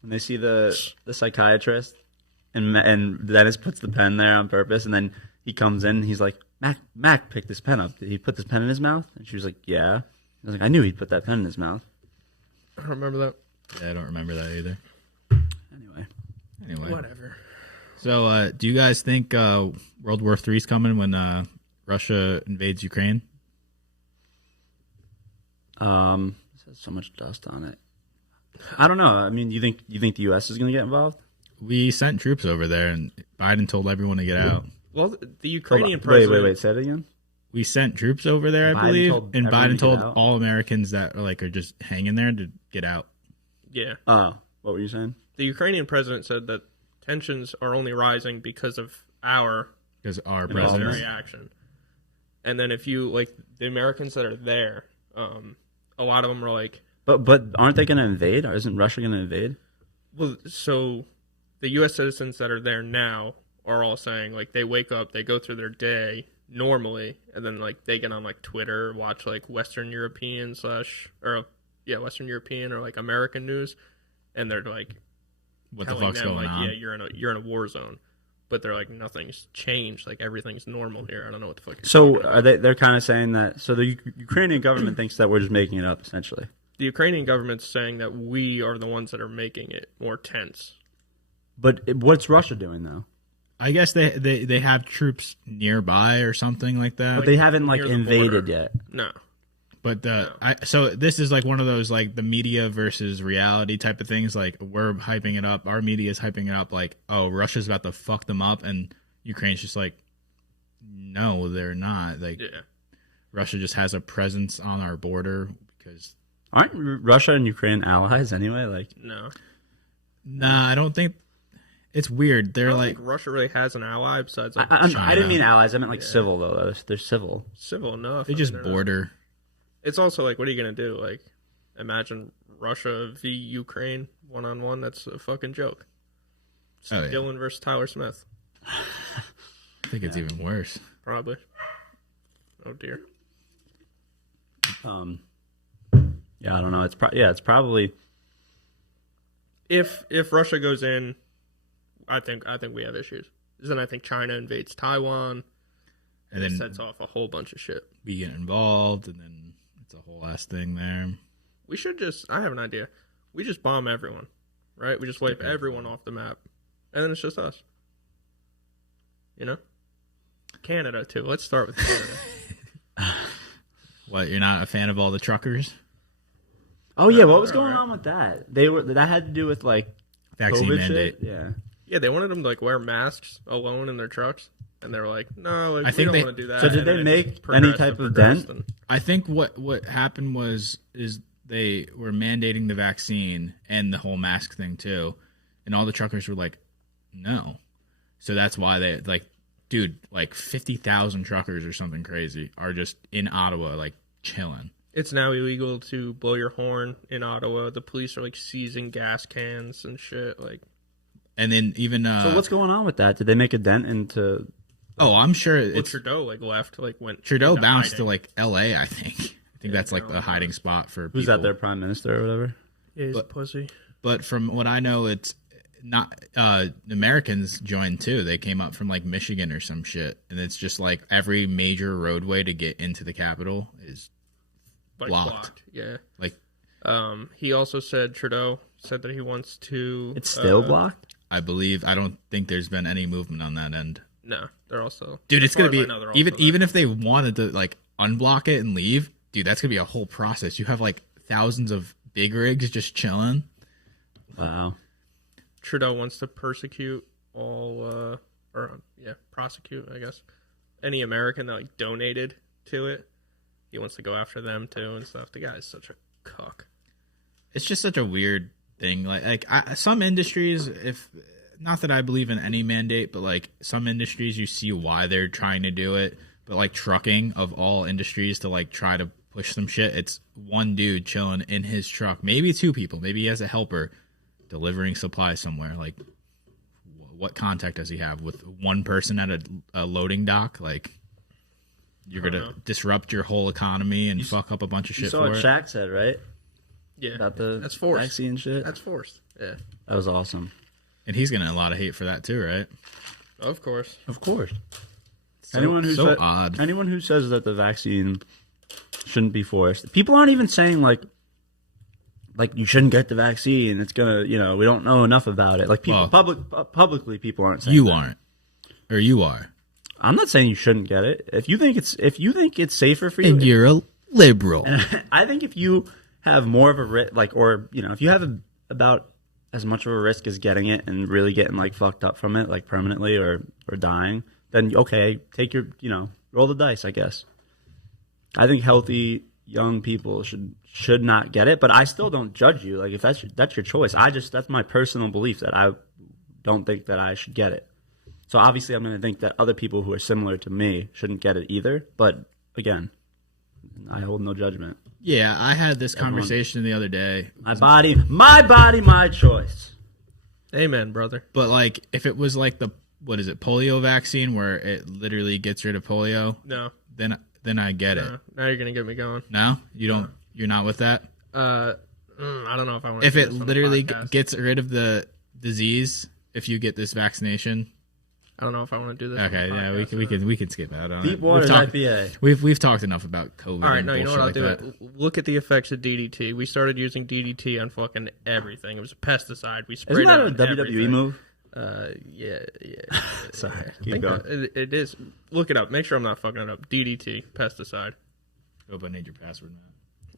When they see the psychiatrist and Dennis puts the pen there on purpose, and then he comes in and he's like, Mac picked this pen up. Did he put this pen in his mouth? And she was like, yeah. I was like, I knew he'd put that pen in his mouth. I don't remember that. Yeah, I don't remember that either. Anyway. Whatever. So, do you guys think World War III is coming when Russia invades Ukraine? This has so much dust on it. I don't know. I mean, you think the U.S. is going to get involved? We sent troops over there, and Biden told everyone to get out. Well, the Ukrainian president. Wait. Say it again. We sent troops over there, I Biden believe, told and everyone Biden to told get out? all Americans that are just hanging there to get out. Yeah. Oh, what were you saying? The Ukrainian president said that tensions are only rising because of our Because our military president. action. And then if you like the Americans that are there, a lot of them are like, But aren't they going to invade? Or isn't Russia going to invade? well, so the U.S. citizens that are there now are all saying like they wake up, they go through their day normally, and then like they get on like Twitter, watch like Western European Western European or like American news, and they're like, What the telling fuck's them, going like, on? yeah, you're in a war zone, but they're like nothing's changed, like everything's normal here. I don't know what the fuck. So are they're kind of saying that? So the Ukrainian government thinks that we're just making it up, essentially. The Ukrainian government's saying that we are the ones that are making it more tense. But what's Russia doing though? I guess they have troops nearby or something like that. But they haven't like near the invaded border. yet. No. But so this is like one of those like the media versus reality type of things. Like we're hyping it up, our media is hyping it up. Like, oh, Russia's about to fuck them up, and Ukraine's just like, no, they're not. Like, Russia just has a presence on our border because Aren't Russia and Ukraine allies anyway? Like, No. nah, I don't think it's weird. I They're don't like think Russia really has an ally besides like, I didn't mean allies. I meant like civil though. They're civil. civil enough. they I just mean, they're not- border. It's also like, what are you going to do? Like, imagine Russia v. Ukraine 1-on-1. That's a fucking joke. Oh, yeah. Dylan versus Tyler Smith. I think it's even worse. Probably. Oh, dear. Yeah, I don't know. It's probably. If Russia goes in, I think we have issues. Then I think China invades Taiwan. And It then sets off a whole bunch of shit. we get involved, and then it's a whole ass thing there. We should I have an idea. We just bomb everyone, right? We just wipe everyone off the map. And then it's just us. You know? Canada, too. Let's start with Canada. What, you're not a fan of all the truckers? Oh yeah, what was All going right. on with that? That had to do with like Vaccine COVID mandate. shit? Yeah. Yeah, they wanted them to like wear masks alone in their trucks. And they were like, no, like, I think we they- don't want to do that. So did And they then it make just any progressed type and of progressed dent? and- I think what happened is they were mandating the vaccine and the whole mask thing too, and all the truckers were like, no. So that's why they like, dude, like 50,000 truckers or something crazy are just in Ottawa like chilling. It's now illegal to blow your horn in Ottawa. The police are like seizing gas cans and shit. Like, And then even So what's going on with that? Did they make a dent into? oh, I'm sure well, it's Trudeau like left, like went. Trudeau into bounced to hiding. like L.A. I think. I think that's like Trudeau the hiding spot for Who's people. that? Their prime minister or whatever. Yeah, he's a pussy. But from what I know, it's not Americans joined too. They came up from like Michigan or some shit, and it's just like every major roadway to get into the capital is Like, blocked. Yeah. like. He also Trudeau said that he wants to. It's still blocked. I don't think there's been any movement on that end. No, they're also. Dude, as it's gonna far as be I know, they're also even if they wanted to like unblock it and leave, dude, that's gonna be a whole process. You have like thousands of big rigs just chilling. Wow. Trudeau wants to persecute prosecute, I guess, any American that like donated to it. He wants to go after them too and stuff. The guy's such a cuck. It's just such a weird thing. Some industries, if not that I believe in any mandate, but like some industries, you see why they're trying to do it. But like trucking, of all industries, to like try to push some shit, it's one dude chilling in his truck, maybe two people, maybe he has a helper delivering supplies somewhere. Like, what contact does he have with one person at a loading dock? Like, you're gonna disrupt your whole economy and fuck up a bunch of You shit saw for what it. Shaq said, right? Yeah, About the that's forced. vaccine shit. That's forced. Yeah, That was awesome. And he's getting a lot of hate for that too, right? of course. Of course. So, anyone who says that the vaccine shouldn't be forced, people aren't even saying like you shouldn't get the vaccine. It's gonna, we don't know enough about it. Like people, publicly, people aren't saying You that. aren't, or you are, I'm not saying you shouldn't get it. If you think it's safer for you, and you're a liberal. I think if you have more of a risk, if you have about as much of a risk as getting it and really getting like fucked up from it, like permanently or dying, then okay, take your, roll the dice, I guess. I think healthy young people should not get it, but I still don't judge you. Like if that's your choice. That's my personal belief that I don't think that I should get it. So obviously I'm going to think that other people who are similar to me shouldn't get it either. But again, I hold no judgment. Yeah, I had this conversation the other day. My body, my choice. Amen, brother. But like, if it was like the polio vaccine where it literally gets rid of polio, No, then I get it. now you're gonna get me going. No, you don't. You're not with that. I don't know if I want. If it literally gets rid of the disease, if you get this vaccination, I don't know if I want to do this. okay, on the yeah, podcast. we can skip that. Deep water IPA. We've talked enough about COVID. All right, and no, you know what I'll bullshit do? like that. Look at the effects of DDT. We started using DDT on fucking everything. It was a pesticide. We sprayed Isn't that it a on WWE everything. move? Yeah. Sorry, I keep think going. it is. Look it up. Make sure I'm not fucking it up. DDT, pesticide. Hope I need your password, Matt.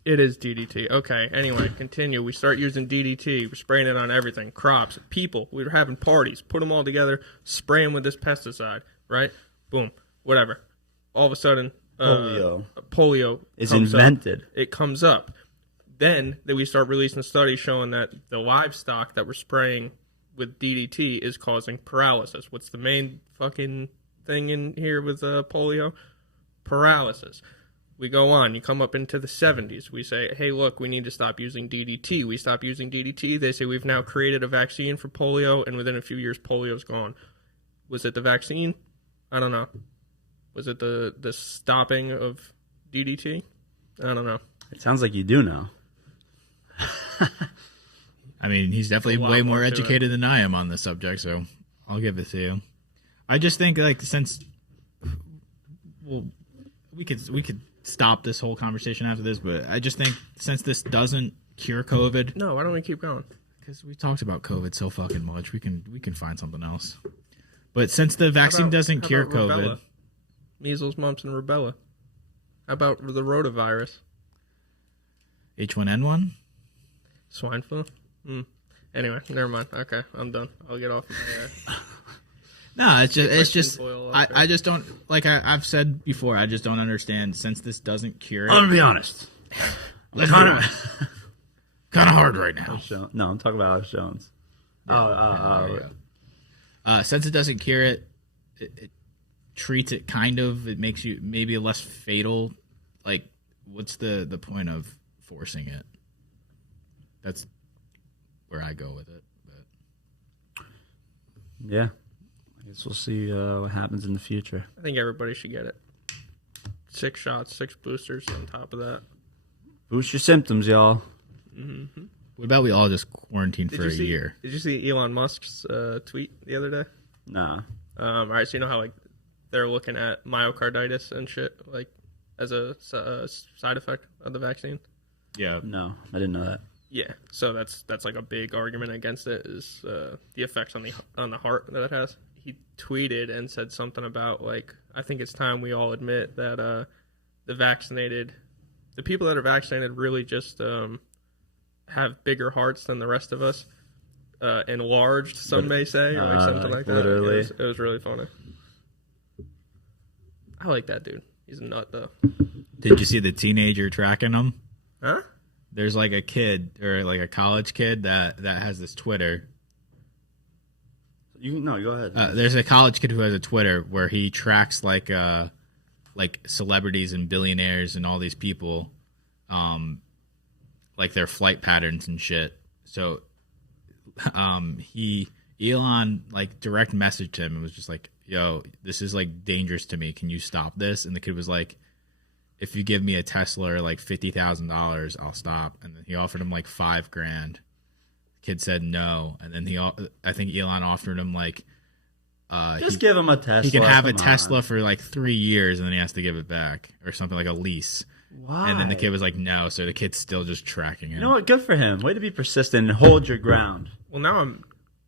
It is DDT. Okay, anyway, continue. We start using DDT. We're spraying it on everything. Crops, people. We were having parties. Put them all together. Spray them with this pesticide. Right? Boom. Whatever. All of a sudden, polio is comes invented. Up. It comes up. Then we start releasing studies showing that the livestock that we're spraying with DDT is causing paralysis. What's the main fucking thing in here with polio? Paralysis. We go on. You come up into the 70s. We say, hey, look, we need to stop using DDT. We stop using DDT. They say we've now created a vaccine for polio, and within a few years, polio's gone. Was it the vaccine? I don't know. Was it the stopping of DDT? I don't know. It sounds like you do know. I mean, he's definitely lot way more more to educated than I am on this subject, so I'll give it to you. I just think, like, since we could stop this whole conversation after this, but I just think since this doesn't cure COVID, No, why don't we keep going? because we talked about COVID so fucking much, we can find something else. But since the vaccine doesn't How cure about COVID, rubella? Measles, mumps, and rubella. How about the rotavirus? H1N1. Swine flu? Anyway, never mind. Okay, I'm done. I'll get off my... No, it's just tinfoil I, up there. I just don't like I've said before. I just don't understand since this doesn't cure it. I'm gonna be honest. Let's be honest. Kind of hard right now. No, I'm talking about Alex Jones. Since it doesn't cure it, it treats it kind of. It makes you maybe less fatal. Like, what's the point of forcing it? That's where I go with it. But Yeah. I guess we'll see what happens in the future. I think everybody should get it. 6 shots, 6 boosters on top of that. Boost your symptoms, y'all. what about we all just quarantine for a see, year? Did you see Elon Musk's tweet the other day? Nah. All right, so you know how like they're looking at myocarditis and shit like as a side effect of the vaccine? Yeah. No, I didn't know that. Yeah, so that's like a big argument against it is the effects on the heart that it has. He tweeted and said something about like I think it's time we all admit that the people that are vaccinated really just have bigger hearts than the rest of us, enlarged some may say or like something like that. Literally. It was really funny. I like that dude. He's a nut though. Did you see the teenager tracking him? Huh? There's like a kid or like a college kid that has this Twitter. Go ahead. There's a college kid who has a Twitter where he tracks like celebrities and billionaires and all these people, like their flight patterns and shit. So, Elon like direct messaged him and was just like, "Yo, this is like dangerous to me. Can you stop this?" And the kid was like, "If you give me a Tesla or like $50,000, I'll stop." And then he offered him like $5,000. Kid said no, and then I think Elon offered him like just give him a Tesla. He can have a come Tesla on. for like 3 years, and then he has to give it back or something like a lease. Why? And then the kid was like no, so the kid's still just tracking him. You know what? Good for him. Way to be persistent and hold your ground. Well, now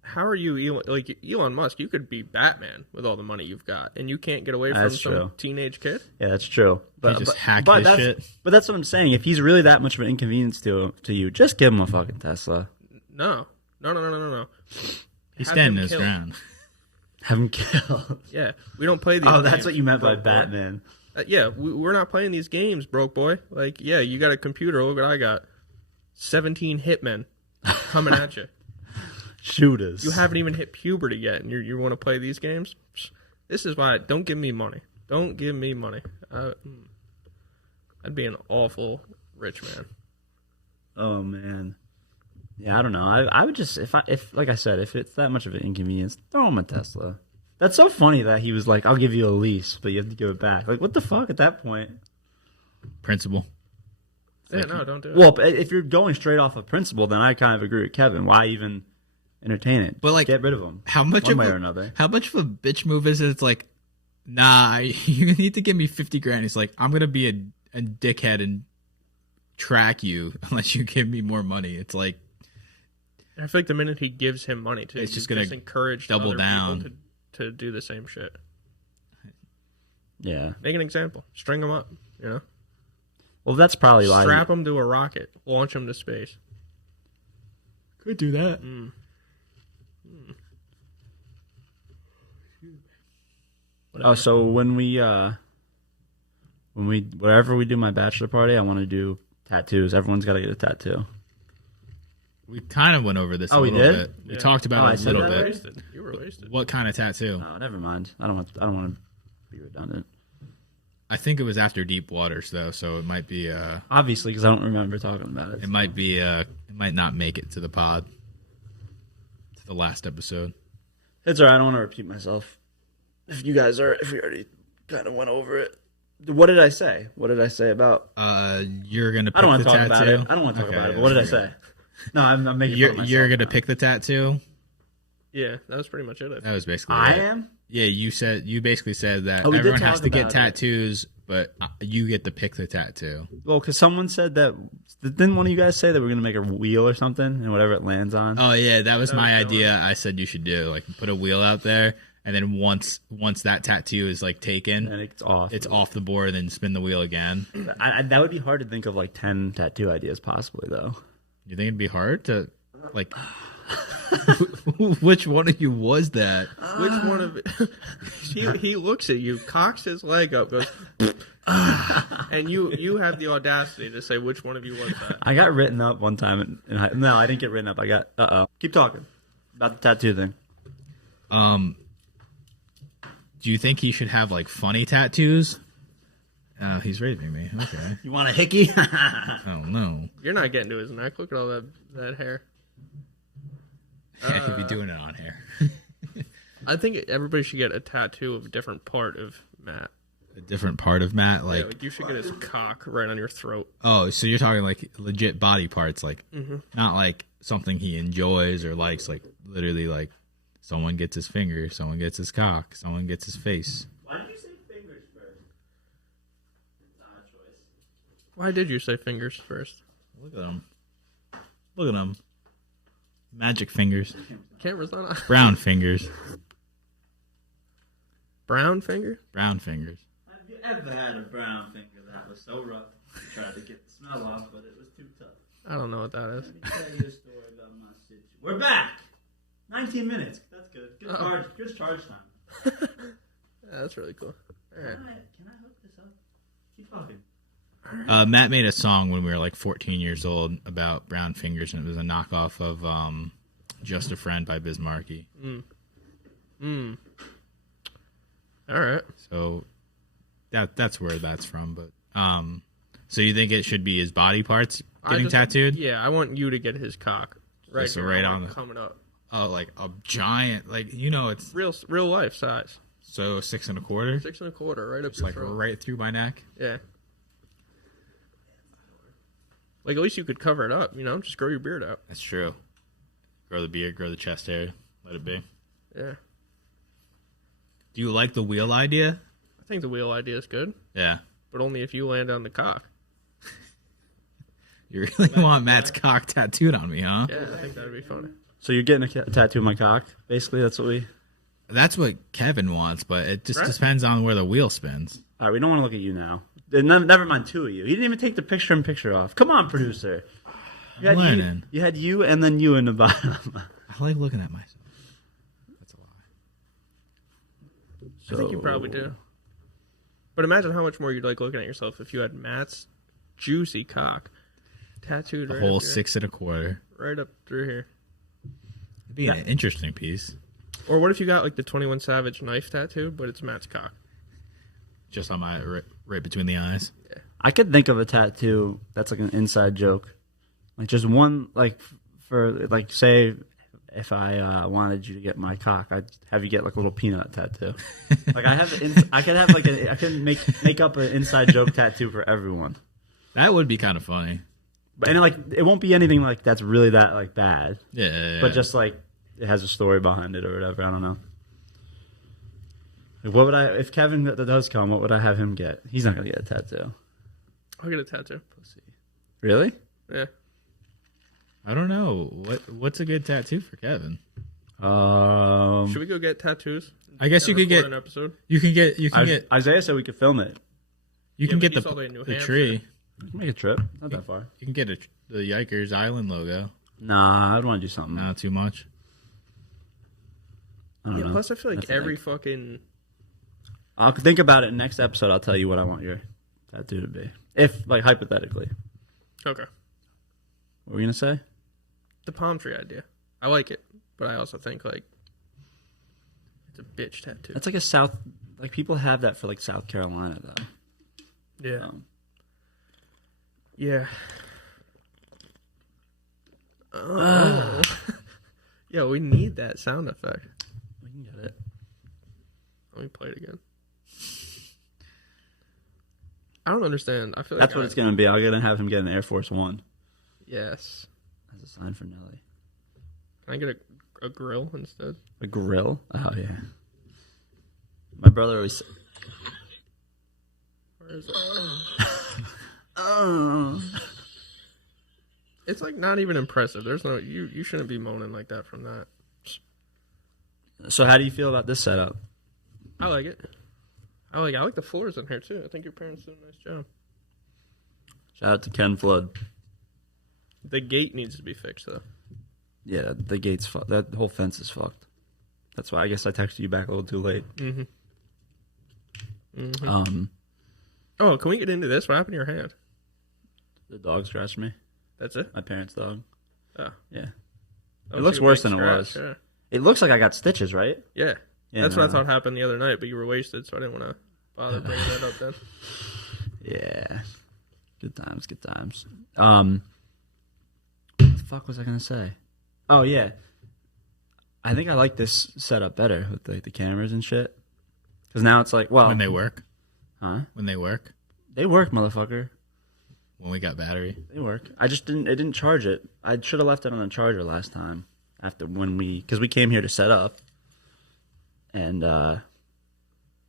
how are you, Elon Musk? You could be Batman with all the money you've got, and you can't get away from That's some true. teenage kid. Yeah, that's true. But just hack but his that's, shit. But that's what I'm saying. If he's really that much of an inconvenience to you, just give him a fucking Tesla. No. He's Have standing him his killed. ground. Have him killed. Yeah, we don't play these. Oh, that's games, what you meant by broke boy. Batman. Yeah, we're not playing these games, broke boy. Like, yeah, you got a computer. Look what I got. 17 hitmen coming at you. Shooters. You haven't even hit puberty yet, and you want to play these games? Psh, this is why. Don't give me money. Don't give me money. I'd be an awful rich man. Oh man. Yeah, I don't know. I would just if like I said, if it's that much of an inconvenience, throw him a Tesla. That's so funny that he was like, "I'll give you a lease, but you have to give it back." Like, what the fuck at that point? Principal. Yeah, no, don't do it. Well, if you're going straight off of principle, then I kind of agree with Kevin. Why even entertain it? But, like, get rid of him. How much one of way a, or another? How much of a bitch move is it? It's like, nah, you need to give me $50,000. He's like, I'm gonna be a dickhead and track you unless you give me more money. It's like, And I feel like the minute he gives him money, too, It's just he's gonna encourage double other down. people to do the same shit. Yeah. Make an example. String them up, Well, that's probably why. Strap them to a rocket. Launch them to space. Could do that. Oh, so when wherever we do my bachelor party, I want to do tattoos. Everyone's got to get a tattoo. We kind of went over this a we little did? bit. We talked about I it a said little that bit. Wasted. You were wasted. What kind of tattoo? Oh, never mind. I don't want to be redundant. I think it was after Deep Waters though, so it might be Obviously, because I don't remember talking about it. it might be it might not make it to the pod. To the last episode. It's alright. I don't want to repeat myself. If we already kind of went over it. What did I say? What did I say about? You're gonna. Pick I don't want the to talk about tattoo? it. I don't want to talk Okay, about it. yeah, But what did I okay. say? No, I'm making fun of myself. You're gonna pick the tattoo. Yeah, that was pretty much it. I think. That was basically. I it. am. Yeah, you basically said that Oh, we did everyone has talk to get about it. tattoos, but you get to pick the tattoo. Well, because someone said that. Didn't one of you guys say that we're gonna make a wheel or something, and whatever it lands on? Oh yeah, that was my was idea. I said you should do like put a wheel out there, and then once that tattoo is like taken, And it's off. it's off the board, and then spin the wheel again. That would be hard to think of like 10 tattoo ideas possibly though. You think it'd be hard to like? Which one of you was that? Which one of he looks at you, cocks his leg up, goes, and you have the audacity to say which one of you was that. I got written up one time. No, I didn't get written up. I got. Keep talking about the tattoo thing. Do you think he should have like funny tattoos? He's raping me. Okay. You want a hickey? I don't know. You're not getting to his neck. Look at all that hair. I could be doing it on here. I think everybody should get a tattoo of a different part of Matt. A different part of Matt, Yeah, like like you should get his cock right on your throat. oh, so you're talking like legit body parts, like not like something he enjoys or likes, like literally like someone gets his finger, someone gets his cock, someone gets his face. Why did you say fingers first? It's not a choice. Why did you say fingers first? Look at them. Look at them. Magic fingers. Camera's not on. Brown fingers. Brown finger? Brown fingers. Have you ever had a brown finger that was so rough you tried to get the smell off, but it was too tough? I don't know what that is. Let me tell you a story about my situation. We're back! 19 minutes. That's good. Good charge time. Yeah, that's really cool. All right. Can I hook this up? Keep talking. Matt made a song when we were like 14 years old about brown fingers, and it was a knockoff of Just a Friend by Biz Markie. All right. So that's where that's from. But so you think it should be his body parts getting tattooed? Yeah, I want you to get his cock right So here. right I want on it the- coming up. Oh, like a giant, like it's Real life size. so 6 1/4. 6 1/4, right up It's your like throat. right through my neck. Yeah. Like at least you could cover it up, just grow your beard out. That's true. Grow the beard, grow the chest hair, let it be. Yeah. Do you like the wheel idea? I think the wheel idea is good, Yeah. but only if you land on the cock. You really want Matt's cock tattooed on me, huh? Yeah, I think that'd be funny. So you're getting a tattoo of my cock? Basically, that's what we... That's what Kevin wants, but it just Right. depends on where the wheel spins. All right, we don't want to look at you now. Never mind two of you. He didn't even take the picture-in-picture off. Come on, producer. You I'm had learning. You had you and then you in the bottom. I like looking at myself. That's a lie. I think you probably do. But imagine how much more you'd like looking at yourself if you had Matt's juicy cock tattooed The right whole up here, 6 1/4. right up through here. It'd be an interesting piece. Or what if you got like the 21 Savage knife tattoo, but it's Matt's cock? Just on my right between the eyes. I could think of a tattoo that's like an inside joke. Like just one, like for like say if I wanted you to get my cock, I'd have you get like a little peanut tattoo. Like I could have like I could make up an inside joke tattoo for everyone. That would be kind of funny. But and like it won't be anything like that's really that like bad. Yeah. But just like it has a story behind it or whatever. I don't know. Like, what would if Kevin does come? What would I have him get? He's not gonna get a tattoo. I'll get a tattoo. Really? Yeah. I don't know. What's a good tattoo for Kevin? Should we go get tattoos? I guess you could get an episode. You can get Isaiah said we could film it. you can but get he's all the way in New the Hampshire. tree. We can make a trip. Not that far. You can get the Yikers Island logo. Nah, I'd want to do something. Not too much. I don't know. Plus, I feel like That's every fucking. I'll think about it next episode. I'll tell you what I want your tattoo to be. If, like, hypothetically. Okay. What were you going to say? The palm tree idea. I like it, but I also think, like, it's a bitch tattoo. That's like a South... Like, people have that for, like, South Carolina, though. Yeah. Yeah. Oh. Yeah, we need that sound effect. We can get it. Let me play it again. I don't understand. I feel like That's what it's going to be. I'm going to have him get an Air Force One. Yes. As a sign for Nelly. Can I get a grill instead? A grill? Oh, yeah. My brother always... Where is it? Oh. It's like not even impressive. There's no you shouldn't be moaning like that from that. So how do you feel about this setup? I like it. I like the floors in here too. I think your parents did a nice job. Shout out to Ken Flood. The gate needs to be fixed though. Yeah, the gate's fucked. That whole fence is fucked. That's why I guess I texted you back a little too late. Mm-hmm. Oh, can we get into this? What happened to your hand? The dog scratched me. That's it? My parents' dog. Oh. Yeah. That It was looks a worse big than it was. scratch, It looks like I got stitches, right? Yeah. Yeah, That's what I no. thought happened the other night, but you were wasted, so I didn't want to bother bringing that up then. Yeah. Good times, good times. What the fuck was I going to say? Oh, yeah. I think I like this setup better with the cameras and shit. Because now it's like, well... When they work. Huh? When they work. They work, motherfucker. When we got battery. They work. I just didn't... It didn't charge it. I should have left it on a charger last time. Because we came here to set up. And I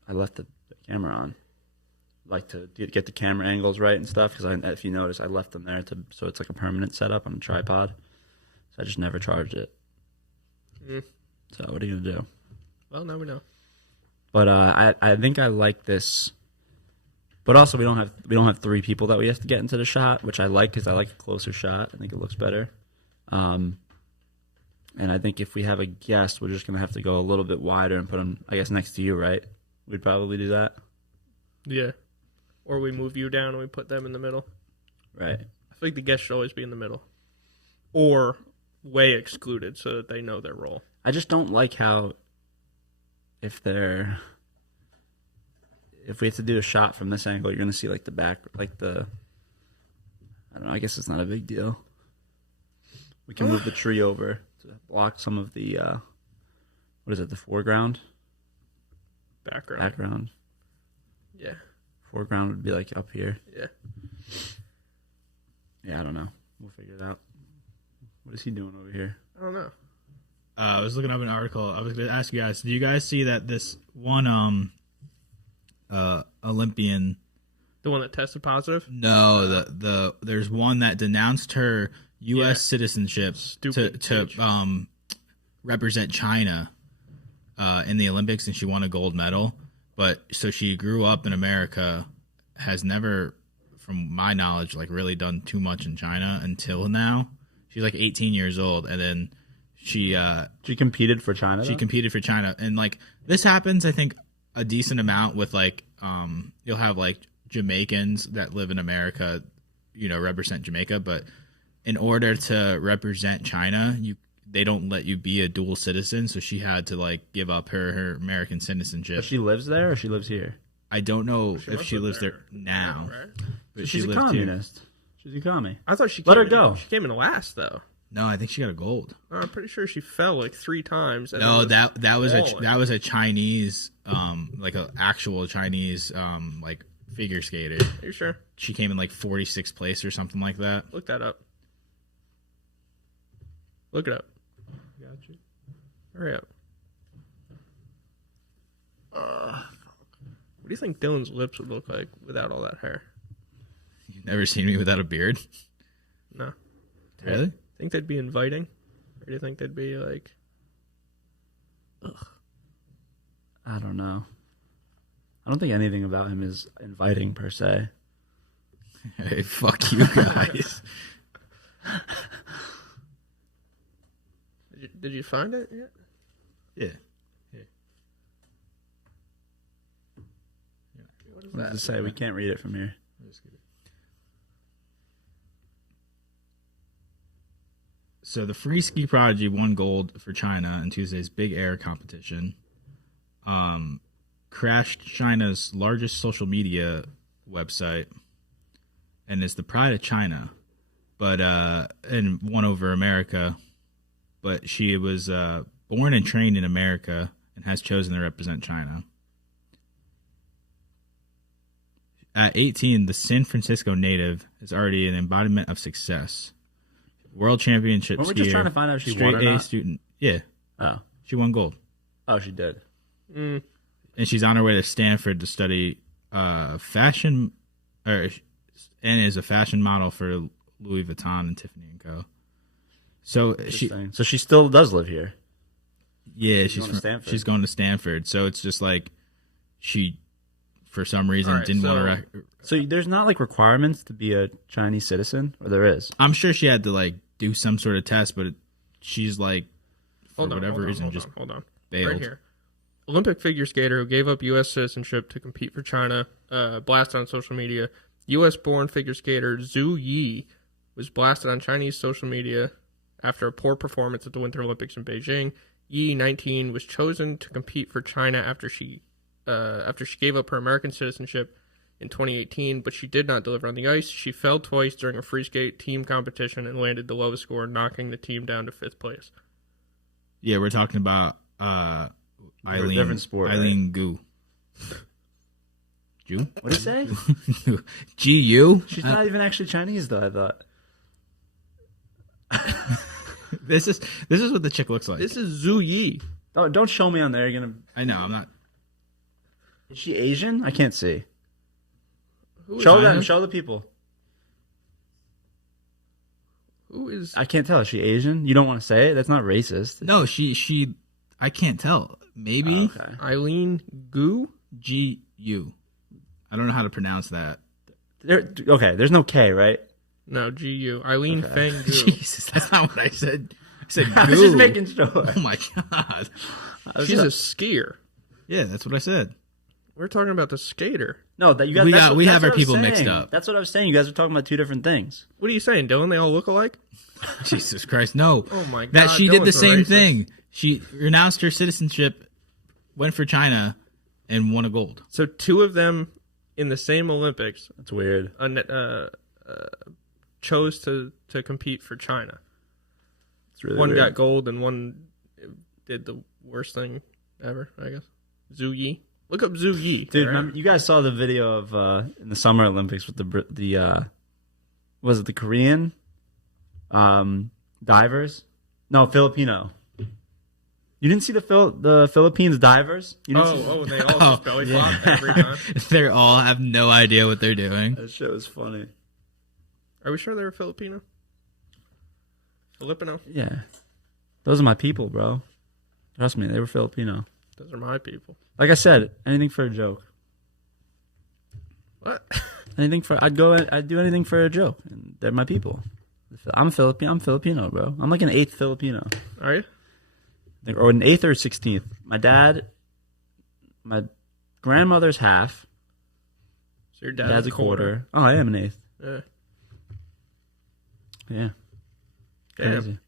left the camera on. Like to get the camera angles right and stuff. Because if you notice, I left them there so it's like a permanent setup on a tripod. So I just never charged it. So what are you gonna do? Well, now we know. But I think I like this. But also we don't have three people that we have to get into the shot, which I like because I like a closer shot. I think it looks better. And I think if we have a guest, we're just gonna have to go a little bit wider and put him, I guess, next to you, right? We'd probably do that. Yeah. Or we move you down and we put them in the middle. Right. I feel like the guest should always be in the middle. Or way excluded so that they know their role. I just don't like how if we have to do a shot from this angle, you're gonna see like the back, like I don't know. I guess it's not a big deal. We can move the tree over to block some of the what is it? The foreground. Background. Yeah. Foreground would be like up here. Yeah. Yeah, I don't know. We'll figure it out. What is he doing over here? I don't know. I was looking up an article. I was going to ask you guys, do you guys see that this one Olympian... The one that tested positive? No, there's one that denounced her U.S. citizenship to represent China in the Olympics, and she won a gold medal. But so she grew up in America, has never, from my knowledge, like really done too much in China until now. She's like 18 years old, and then she competed for China. She competed for China, and like this happens, I think, a decent amount with like you'll have like Jamaicans that live in America, represent Jamaica, but in order to represent China, they don't let you be a dual citizen, so she had to like give up her American citizenship. But she lives there or she lives here? I don't know if she lives there now. Right? But she's she a lived communist. here. She's a commie. I thought she Let came her go. She came in last though. No, I think she got a gold. I'm pretty sure she fell like 3 times. And No, that was falling. a Chinese, like an actual Chinese, like figure skater. Are you sure? She came in like 46th place or something like that. Look that up. Look it up. Got you. Hurry up. What do you think Dylan's lips would look like without all that hair? You've never seen me without a beard? No. Really? Think they'd be inviting? Or do you think they'd be like... I don't know. I don't think anything about him is inviting per se. Hey, fuck you guys. Did you find it yet? Yeah. What is What that? does it say? We can't read it from here. So the free ski prodigy won gold for China in Tuesday's big air competition. Crashed China's largest social media website and is the pride of China, but and won over America. But she was born and trained in America and has chosen to represent China. At 18, the San Francisco native is already an embodiment of success. World championship Weren't we skier, just trying to find out if she straight won or A not? student. Yeah, Oh. she won gold. Oh, she did. Mm. And she's on her way to Stanford to study fashion, and is a fashion model for Louis Vuitton and Tiffany & Co. So So she still does live here. yeah, she's going to Stanford. So it's just like she, for some reason, Alright, didn't so- want to. So there's not like requirements to be a Chinese citizen, or there is? I'm sure she had to like do some sort of test, but she's like, for whatever reason, just hold on. bailed. Right here. Olympic figure skater who gave up U.S. citizenship to compete for China, blasted on social media. U.S.-born figure skater Zhu Yi was blasted on Chinese social media after a poor performance at the Winter Olympics in Beijing. Yi, 19, was chosen to compete for China after she gave up her American citizenship in 2018, but she did not deliver on the ice. She fell twice during a free skate team competition and landed the lowest score, knocking the team down to 5th place. Yeah, we're talking about Eileen. different sport, Eileen Gu. Jew? What did you say? Gu? She's not even actually Chinese, though, I thought. This is what the chick looks like. This is Zhu Yi. Don't show me on there. You're gonna. I know. I'm not. Is she Asian? I can't see. Who Show is, them. Show the people. who is I can't tell. Is she Asian? You don't want to say it? That's not racist. No, she. I can't tell. Maybe Okay. Eileen Gu? Gu. I don't know how to pronounce that. Okay. There's no K, right? No, Gu. Eileen Feng Gu. Jesus, that's not what I said. I said I was Gu. just making sure. Oh my god. She's a skier. Yeah, that's what I said. We're talking about the skater. No, that you guys. We that's got- what- we that's have what our I was people mixed saying. up. That's what I was saying. You guys are talking about two different things. What are you saying, Dylan? They all look alike? Jesus Christ, no. Oh my God, That she did the Dylan's a same racist. thing. She renounced her citizenship, went for China, and won a gold. So two of them in the same Olympics That's weird. chose to compete for China. It's really One weird. got gold and one did the worst thing ever, I guess. Zhu Yi. Look up Zhu Yi. Dude, All right? remember, you guys saw the video of in the Summer Olympics with the was it the Korean divers? No, Filipino. You didn't see the Philippines divers? You didn't see Oh, and they all just belly flop every time. They all have no idea what they're doing. that shit was funny. Are we sure they were Filipino? Filipino? Yeah, those are my people, bro. Trust me, they were Filipino. Those are my people. Like I said, anything for a joke. What? I'd do anything for a joke. And they're my people. I'm Filipino, bro. I'm like an 8th Filipino. Are you? Or an 8th or 16th. My grandmother's half. So your Dad's a quarter. Oh, I am an 8th. Yeah. Yeah. Damn.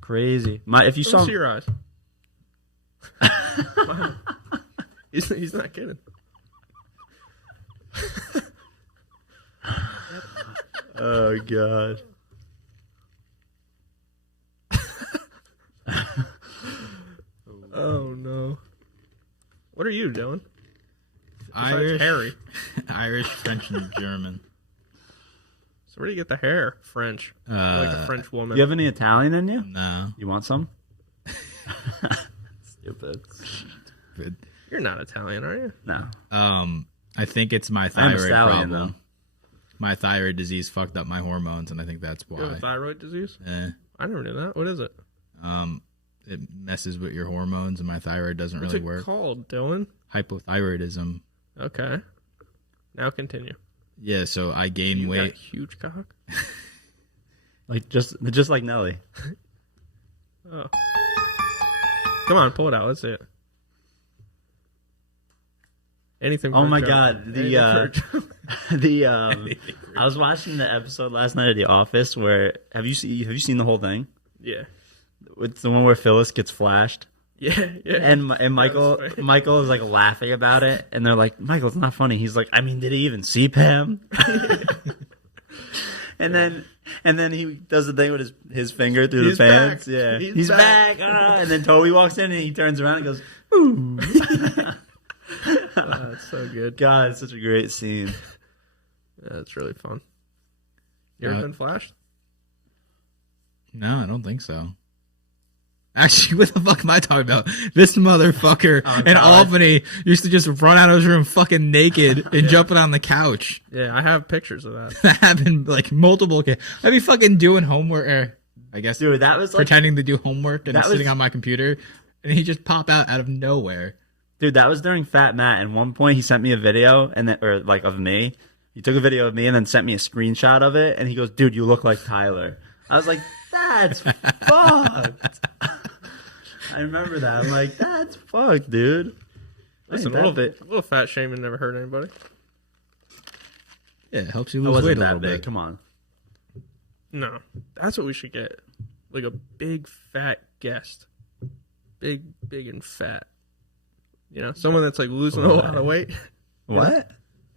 Crazy. If you Let me saw see your eyes. Wow. He's not kidding. Oh god. Oh no. What are you doing? Besides Irish, hairy. Irish, French, and German. So where do you get the hair? French. Like a French Do woman. you have any Italian in you? No. You want some? Stupid. You're not Italian, are you? No. I think it's my I'm a thyroid stallion, problem. my thyroid disease fucked up my hormones, and I think that's You have why. a thyroid disease? Eh. I never knew that. What is it? It messes with your hormones, and my thyroid doesn't What's really it work. called, Dylan? Hypothyroidism. Okay. Now continue. Yeah, so I gain You got a weight. huge cock? Like just like Nelly. Oh. Come on, pull it out. Let's see it. Anything for Oh a my joke. God, Anything for a joke. I was watching the episode last night of The Office where have you seen the whole thing? Yeah. It's the one where Phyllis gets flashed. Yeah, yeah. And Michael That was funny. Michael is like laughing about it, and they're like, "Michael, it's not funny." He's like, "I mean, did he even see Pam?" and then he does the thing with his finger through He's the pants. back. Yeah, He's back. And then Toby walks in and he turns around and goes, "Ooh." Oh, that's so good. God, it's such a great scene. Yeah, it's really fun. You ever been flashed? No, I don't think so. Actually, what the fuck am I talking about? This motherfucker in Albany used to just run out of his room fucking naked and jumping on the couch. Yeah, I have pictures of that. That happened like multiple occasions. I'd be fucking doing homework, or I guess Dude, that was like, pretending to do homework and that sitting was- on my computer, and he just pop out of nowhere. dude, that was during Fat Matt. And one point he sent me a video of me. He took a video of me and then sent me a screenshot of it. And he goes, "Dude, you look like Tyler." I was like, "That's fucked." I remember that. I'm like, "That's fucked, dude." Listen, a little fat shaming never hurt anybody. Yeah, it helps you I lose weight wasn't a little that big. bit. Come on. No, that's what we should get. Like a big fat guest. Big and fat. You know, someone that's like losing a lot of weight. What?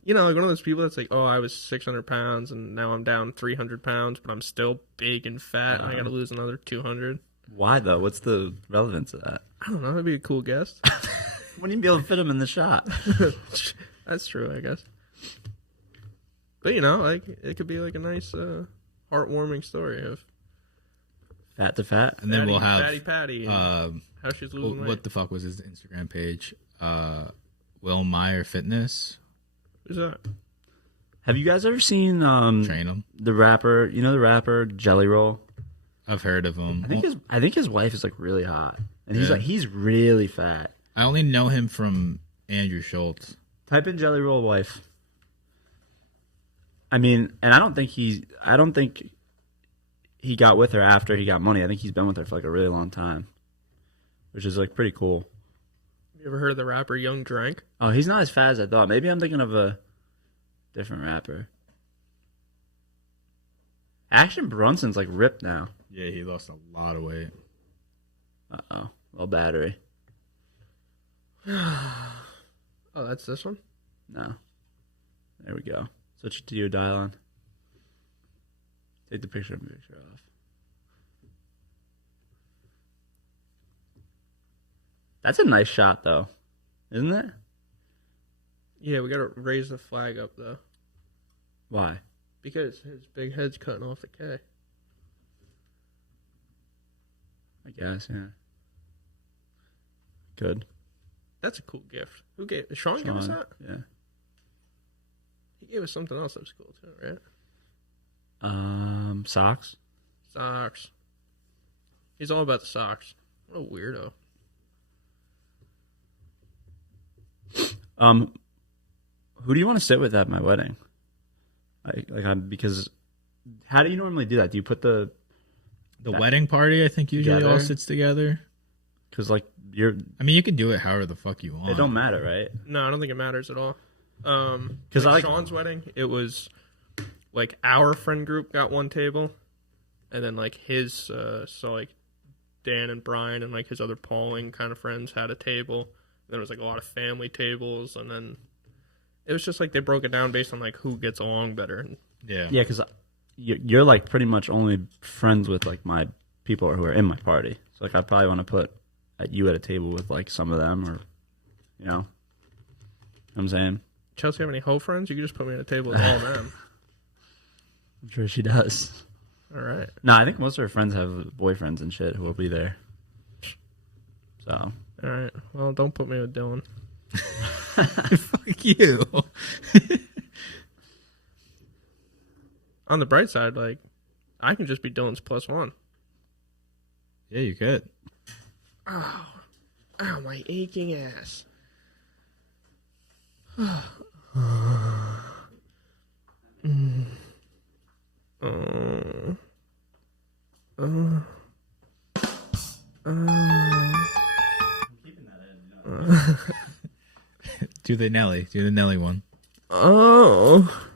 You know, like one of those people that's like, oh, I was 600 pounds and now I'm down 300 pounds, but I'm still big and fat and I got to lose another 200. Why though? What's the relevance of that? I don't know. That'd be a cool guest. Wouldn't even be able to fit him in the shot. That's true, I guess. But you know, like it could be like a nice, heartwarming story of Fat to fat. And then we'll have Fatty Patty and how she's losing weight. what the fuck was his Instagram page? Will Meyer Fitness. Who's that? Have you guys ever seen Train him. the rapper? You know the rapper Jelly Roll? I've heard of him. I think his wife is like really hot, and Yeah. he's really fat. I only know him from Andrew Schultz. Type in Jelly Roll wife. I mean, and I don't think he got with her after he got money. I think he's been with her for like a really long time, which is like pretty cool. You ever heard of the rapper Young Drank? Oh, he's not as fat as I thought. Maybe I'm thinking of a different rapper. Action Brunson's like ripped now. Yeah, he lost a lot of weight. Uh-oh. Low battery. Oh, that's this one? No. There we go. Switch it to your dial on. Take the picture off. That's a nice shot, though. Isn't it? Yeah, we gotta raise the flag up, though. Why? Because his big head's cutting off the K. I guess, yeah. Good. That's a cool gift. Who gave Sean gave us that? Yeah. He gave us something else that was cool, too, right? Socks? Socks. He's all about the socks. What a weirdo. Who do you want to sit with at my wedding? Because how do you normally do that? Do you put the wedding party, I think, usually all Together? sits together. because like I mean, you can do it however the fuck you want. it don't matter, right? No, I don't think it matters at all. 'Cause I like- Sean's wedding, it was like our friend group got one table, and then like his so like Dan and Brian and like his other Pauling kind of friends had a table. And there was like a lot of family tables, and then it was just like they broke it down based on like who gets along better. And Yeah. Yeah, because you're like pretty much only friends with like my people who are in my party. So like I probably want to put you at a table with like some of them, or you know what I'm saying. Chelsea, have any hoe friends? You can just put me at a table with all of them. I'm sure she does. All right. No, I think most of her friends have boyfriends and shit who will be there. So All right. Well, don't put me with Dylan. Fuck you. on the bright side, like, I can just be Dylan's +1. Yeah, you could. Ow, my aching ass. Do the Nelly one. Oh.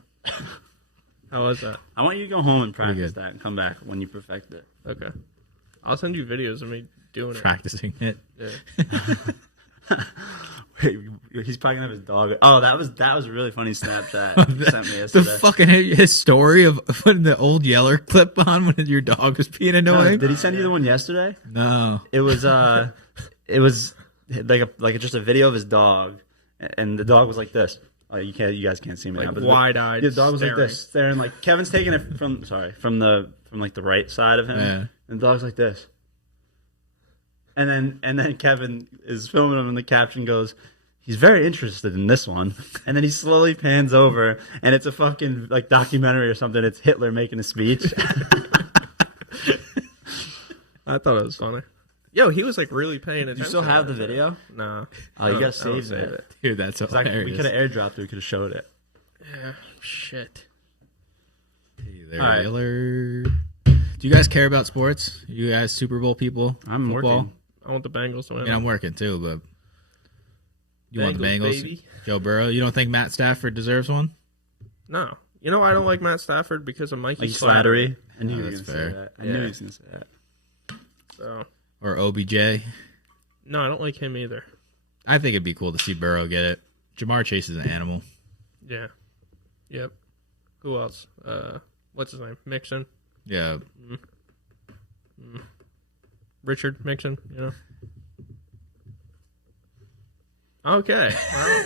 How was that? I want you to go home and practice good. that and come back when you perfect it. Okay. I'll send you videos of me doing it. Practicing it. Yeah. Wait, he's probably gonna have his dog. Oh, that was a really funny Snapchat you sent me yesterday. The fucking his story of putting the old Yeller clip on when your dog was being annoying. Did he send you the one yesterday? No. It was like just a video of his dog, and the dog was like this. You guys can't see me Like now, but wide-eyed. The dog was staring. like this, staring. Like Kevin's taking it from the right side of him, Yeah. and the dog's like this. And then Kevin is filming him, and the caption goes, "He's very interested in this one." And then he slowly pans over, and it's a fucking like documentary or something. It's Hitler making a speech. I thought it was funny. Yo, he was like really paying attention. You still have the video? No. Oh, you gotta I don't save it. Dude, that's We hilarious. could have airdropped it. We could have showed it. Yeah. Shit. Hey there, All right. Yeller. Do you guys care about sports? You guys Super Bowl people? I'm Football? working. I want the Bengals to win. I mean, I'm working too, but you want the Bengals, Bengals? baby. Joe Burrow? You don't think Matt Stafford deserves one? No. You know, I don't like Matt Stafford because of Mikey Like Slattery. Slattery. I knew you were that's gonna fair. say that. I knew Yeah. he was gonna say that. So, Or OBJ? no, I don't like him either. I think it'd be cool to see Burrow get it. Jamar Chase is an animal. Yeah. Yep. Who else? What's his name? Mixon. Yeah. Richard Mixon, you know? Okay. Well,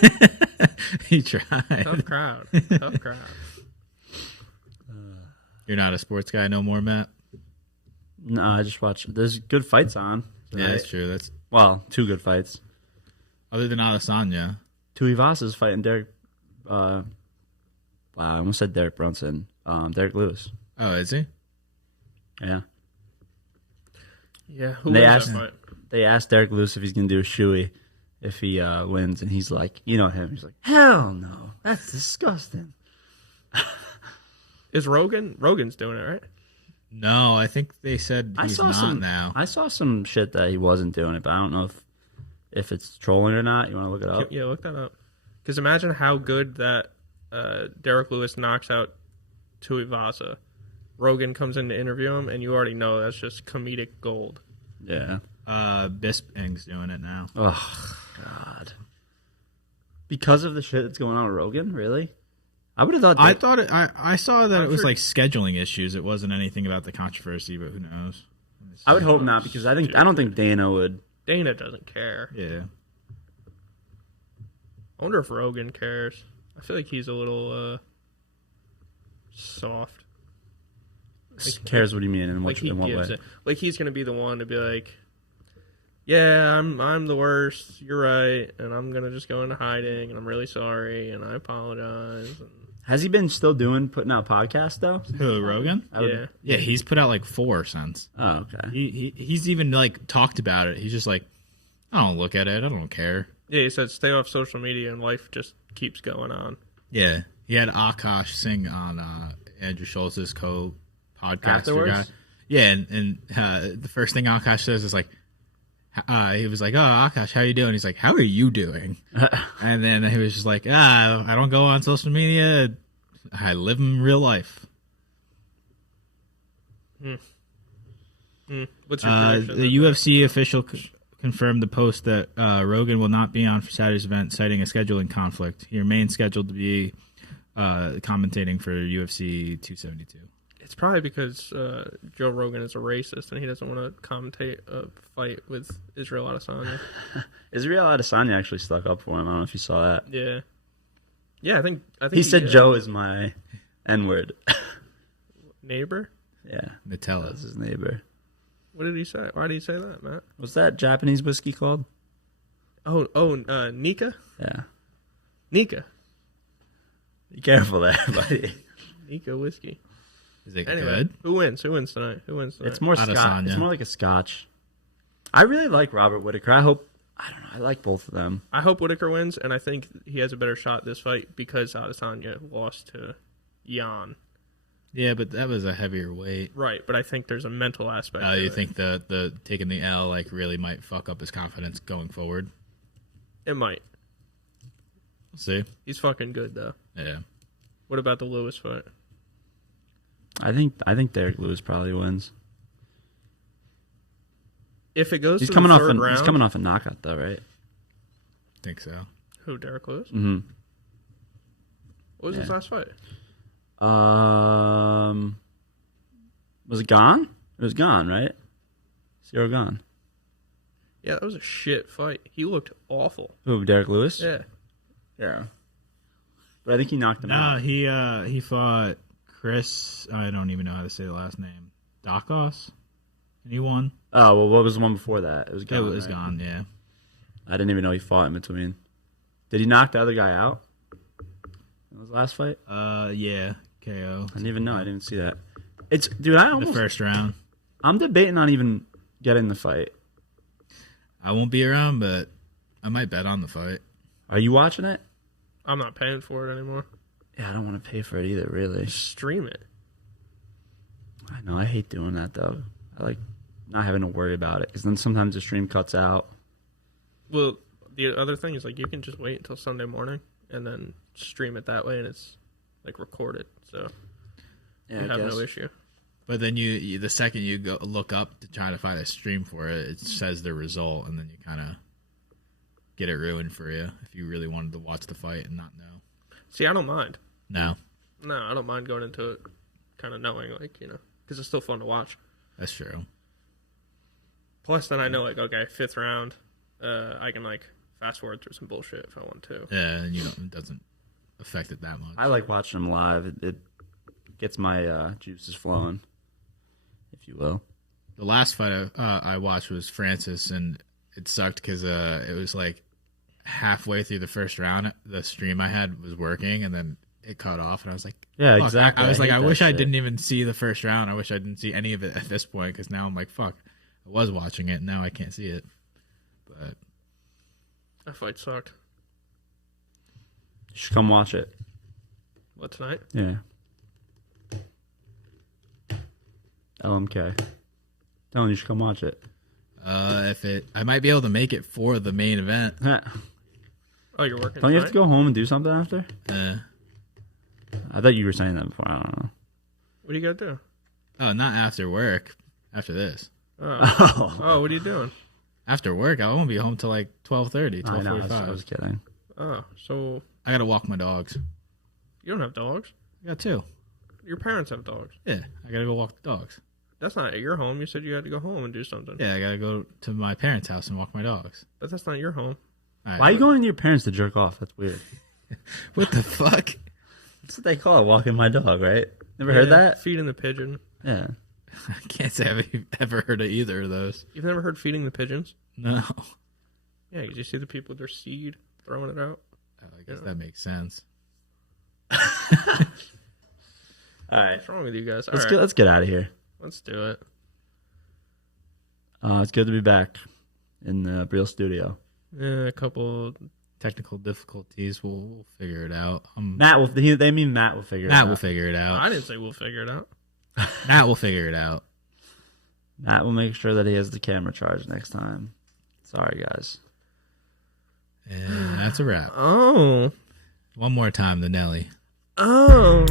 He tried. tough crowd. Tough crowd. You're not a sports guy no more, Matt? No, I just watch. There's good fights on. Yeah, tonight. that's true. That's Well, two good fights. other than Adesanya. Tuivasa's fighting Derek. Wow, I almost said Derek Brunson. Derek Lewis. Oh, is he? Yeah. Yeah. Who They wins asked- that fight? They asked Derek Lewis if he's gonna do a shoey if he wins, and he's like, you know him. He's like, hell no, that's disgusting. Is Rogan's doing it, right? No, I think they said he's not now. I saw some shit that he wasn't doing it, but I don't know if it's trolling or not. You want to look it up? Yeah, look that up. Because imagine how good that Derek Lewis knocks out Tuivasa. Rogan comes in to interview him, and you already know that's just comedic gold. Yeah. Bisping's doing it now. Oh God. Because of the shit that's going on with Rogan, really? I would have thought. I thought I saw that I've it was heard- like scheduling issues. It wasn't anything about the controversy, but who knows? I would hope not, because I don't think Dana would. Dana doesn't care. Yeah. I wonder if Rogan cares. I feel like he's a little soft. Cares what do you mean and Like he in what gives way? it. Like he's gonna be the one to be like, "Yeah, I'm the worst. You're right, and I'm gonna just go into hiding, and I'm really sorry, and I apologize." And, Has he been still putting out podcasts though? Who, Rogan? yeah, Yeah, he's put out like 4 since. Oh, okay. He's even like talked about it. He's just like, I don't look at it. I don't care. yeah. He said, "Stay off social media, and life just keeps going on." Yeah, he had Akash sing on Andrew Schultz's co-podcaster Afterwards? guy. Yeah, and the first thing Akash says is like, he was like, "Oh, Akash, how you doing?" He's like, "How are you doing?" And then he was just like, I don't go on social media. I live in real life. What's your prediction? The UFC official confirmed the post that Rogan will not be on for Saturday's event, citing a scheduling conflict. He remains scheduled to be commentating for UFC 272. It's probably because Joe Rogan is a racist and he doesn't want to commentate a fight with Israel Adesanya. Israel Adesanya actually stuck up for him. I don't know if you saw that. Yeah, yeah. I think He said Joe is my N-word. neighbor. Yeah, Nutella. that's his neighbor. What did he say? Why did he say that, Matt? What's that Japanese whiskey called? Nika. Yeah. Nika. Be careful there, buddy. Nika whiskey. Is it Anyway, good? who wins? Who wins tonight? Who wins tonight? It's more Scotch. Adesanya. It's more like a Scotch. I really like Robert Whittaker. I don't know. I like both of them. I hope Whitaker wins, and I think he has a better shot this fight because Adesanya lost to Jan. Yeah, but that was a heavier weight. Right, but I think there's a mental aspect. Oh, to you it. think the taking the L like really might fuck up his confidence going forward? It might. We'll see. He's fucking good though. Yeah. What about the Lewis fight? I think Derek Lewis probably wins. If it goes He's to coming the off. third round, He's coming off a knockout though, right? Think so. who, Derek Lewis? Mm-hmm. What was his last fight? Was it Gone? It was Gone, right? Zero Gone. Yeah, that was a shit fight. He looked awful. Who? Derek Lewis? Yeah. Yeah. But I think he knocked him out. He fought Chris. I don't even know how to say the last name. Dakos, and he won. Oh well, what was the one before that? It was Gone. It was right? Gone. Yeah. I didn't even know he fought in between. Did he knock the other guy out? In his last fight? Yeah. KO. I didn't even know. I didn't see that. It's dude. The first round. I'm debating on even getting the fight. I won't be around, but I might bet on the fight. Are you watching it? I'm not paying for it anymore. Yeah, I don't want to pay for it either. Really. Stream it. I know. I hate doing that though. I like not having to worry about it because then sometimes the stream cuts out. Well, the other thing is like you can just wait until Sunday morning and then stream it that way, and it's like recorded, so Yeah, you have no issue. But then you the second you go look up to try to find a stream for it, it says the result, and then you kind of get it ruined for you if you really wanted to watch the fight and not know. See, I don't mind. No, No, I don't mind going into it kind of knowing, like, you know, because it's still fun to watch. that's true. Plus, then I know, like, okay, 5th round, I can, like, fast forward through some bullshit if I want to. Yeah, and it doesn't affect it that much. I like watching them live. It gets my juices flowing, if you will. The last fight I watched was Francis, and it sucked because it was like halfway through the first round, the stream I had was working, and then it cut off, and I was like, Yeah, fuck. exactly. I was like, hate I that wish I shit. didn't even see the first round. I wish I didn't see any of it at this point, because now I'm like, fuck, I was watching it, and now I can't see it. But That fight sucked. You should come watch it. What, tonight? Yeah. LMK. Telling you should come watch it. I might be able to make it for the main event. Oh, you're working Don't you have tonight? to go home and do something after? I thought you were saying that before. I don't know. What do you got to do? Oh, not after work. After this. Oh, what are you doing? After work, I won't be home till like 12:30, I know. I 12:45. was kidding. Oh, so I gotta walk my dogs. you don't have dogs? I got 2. Your parents have dogs. Yeah, I gotta go walk the dogs. That's not at your home. You said you had to go home and do something. Yeah, I gotta go to my parents' house and walk my dogs. But that's not your home. All right, Why are you going to your parents to jerk off? That's weird. What the fuck? That's what they call it, walking my dog, right? Never heard Yeah, that? Feeding the pigeon. Yeah. I can't say I've ever heard of either of those. You've never heard feeding the pigeons? No. Yeah, because you see the people with their seed throwing it out. Oh, I guess that makes sense. All right. What's wrong with you guys? Let's get out of here. Let's do it. It's good to be back in the real studio. Yeah, a couple. Technical difficulties. We'll figure it out. Matt will. They mean Matt will figure it out. Matt will figure it out. I didn't say we'll figure it out. Matt will figure it out. Matt will make sure that he has the camera charged next time. Sorry, guys. And that's a wrap. Oh. One more time, the Nelly. Oh.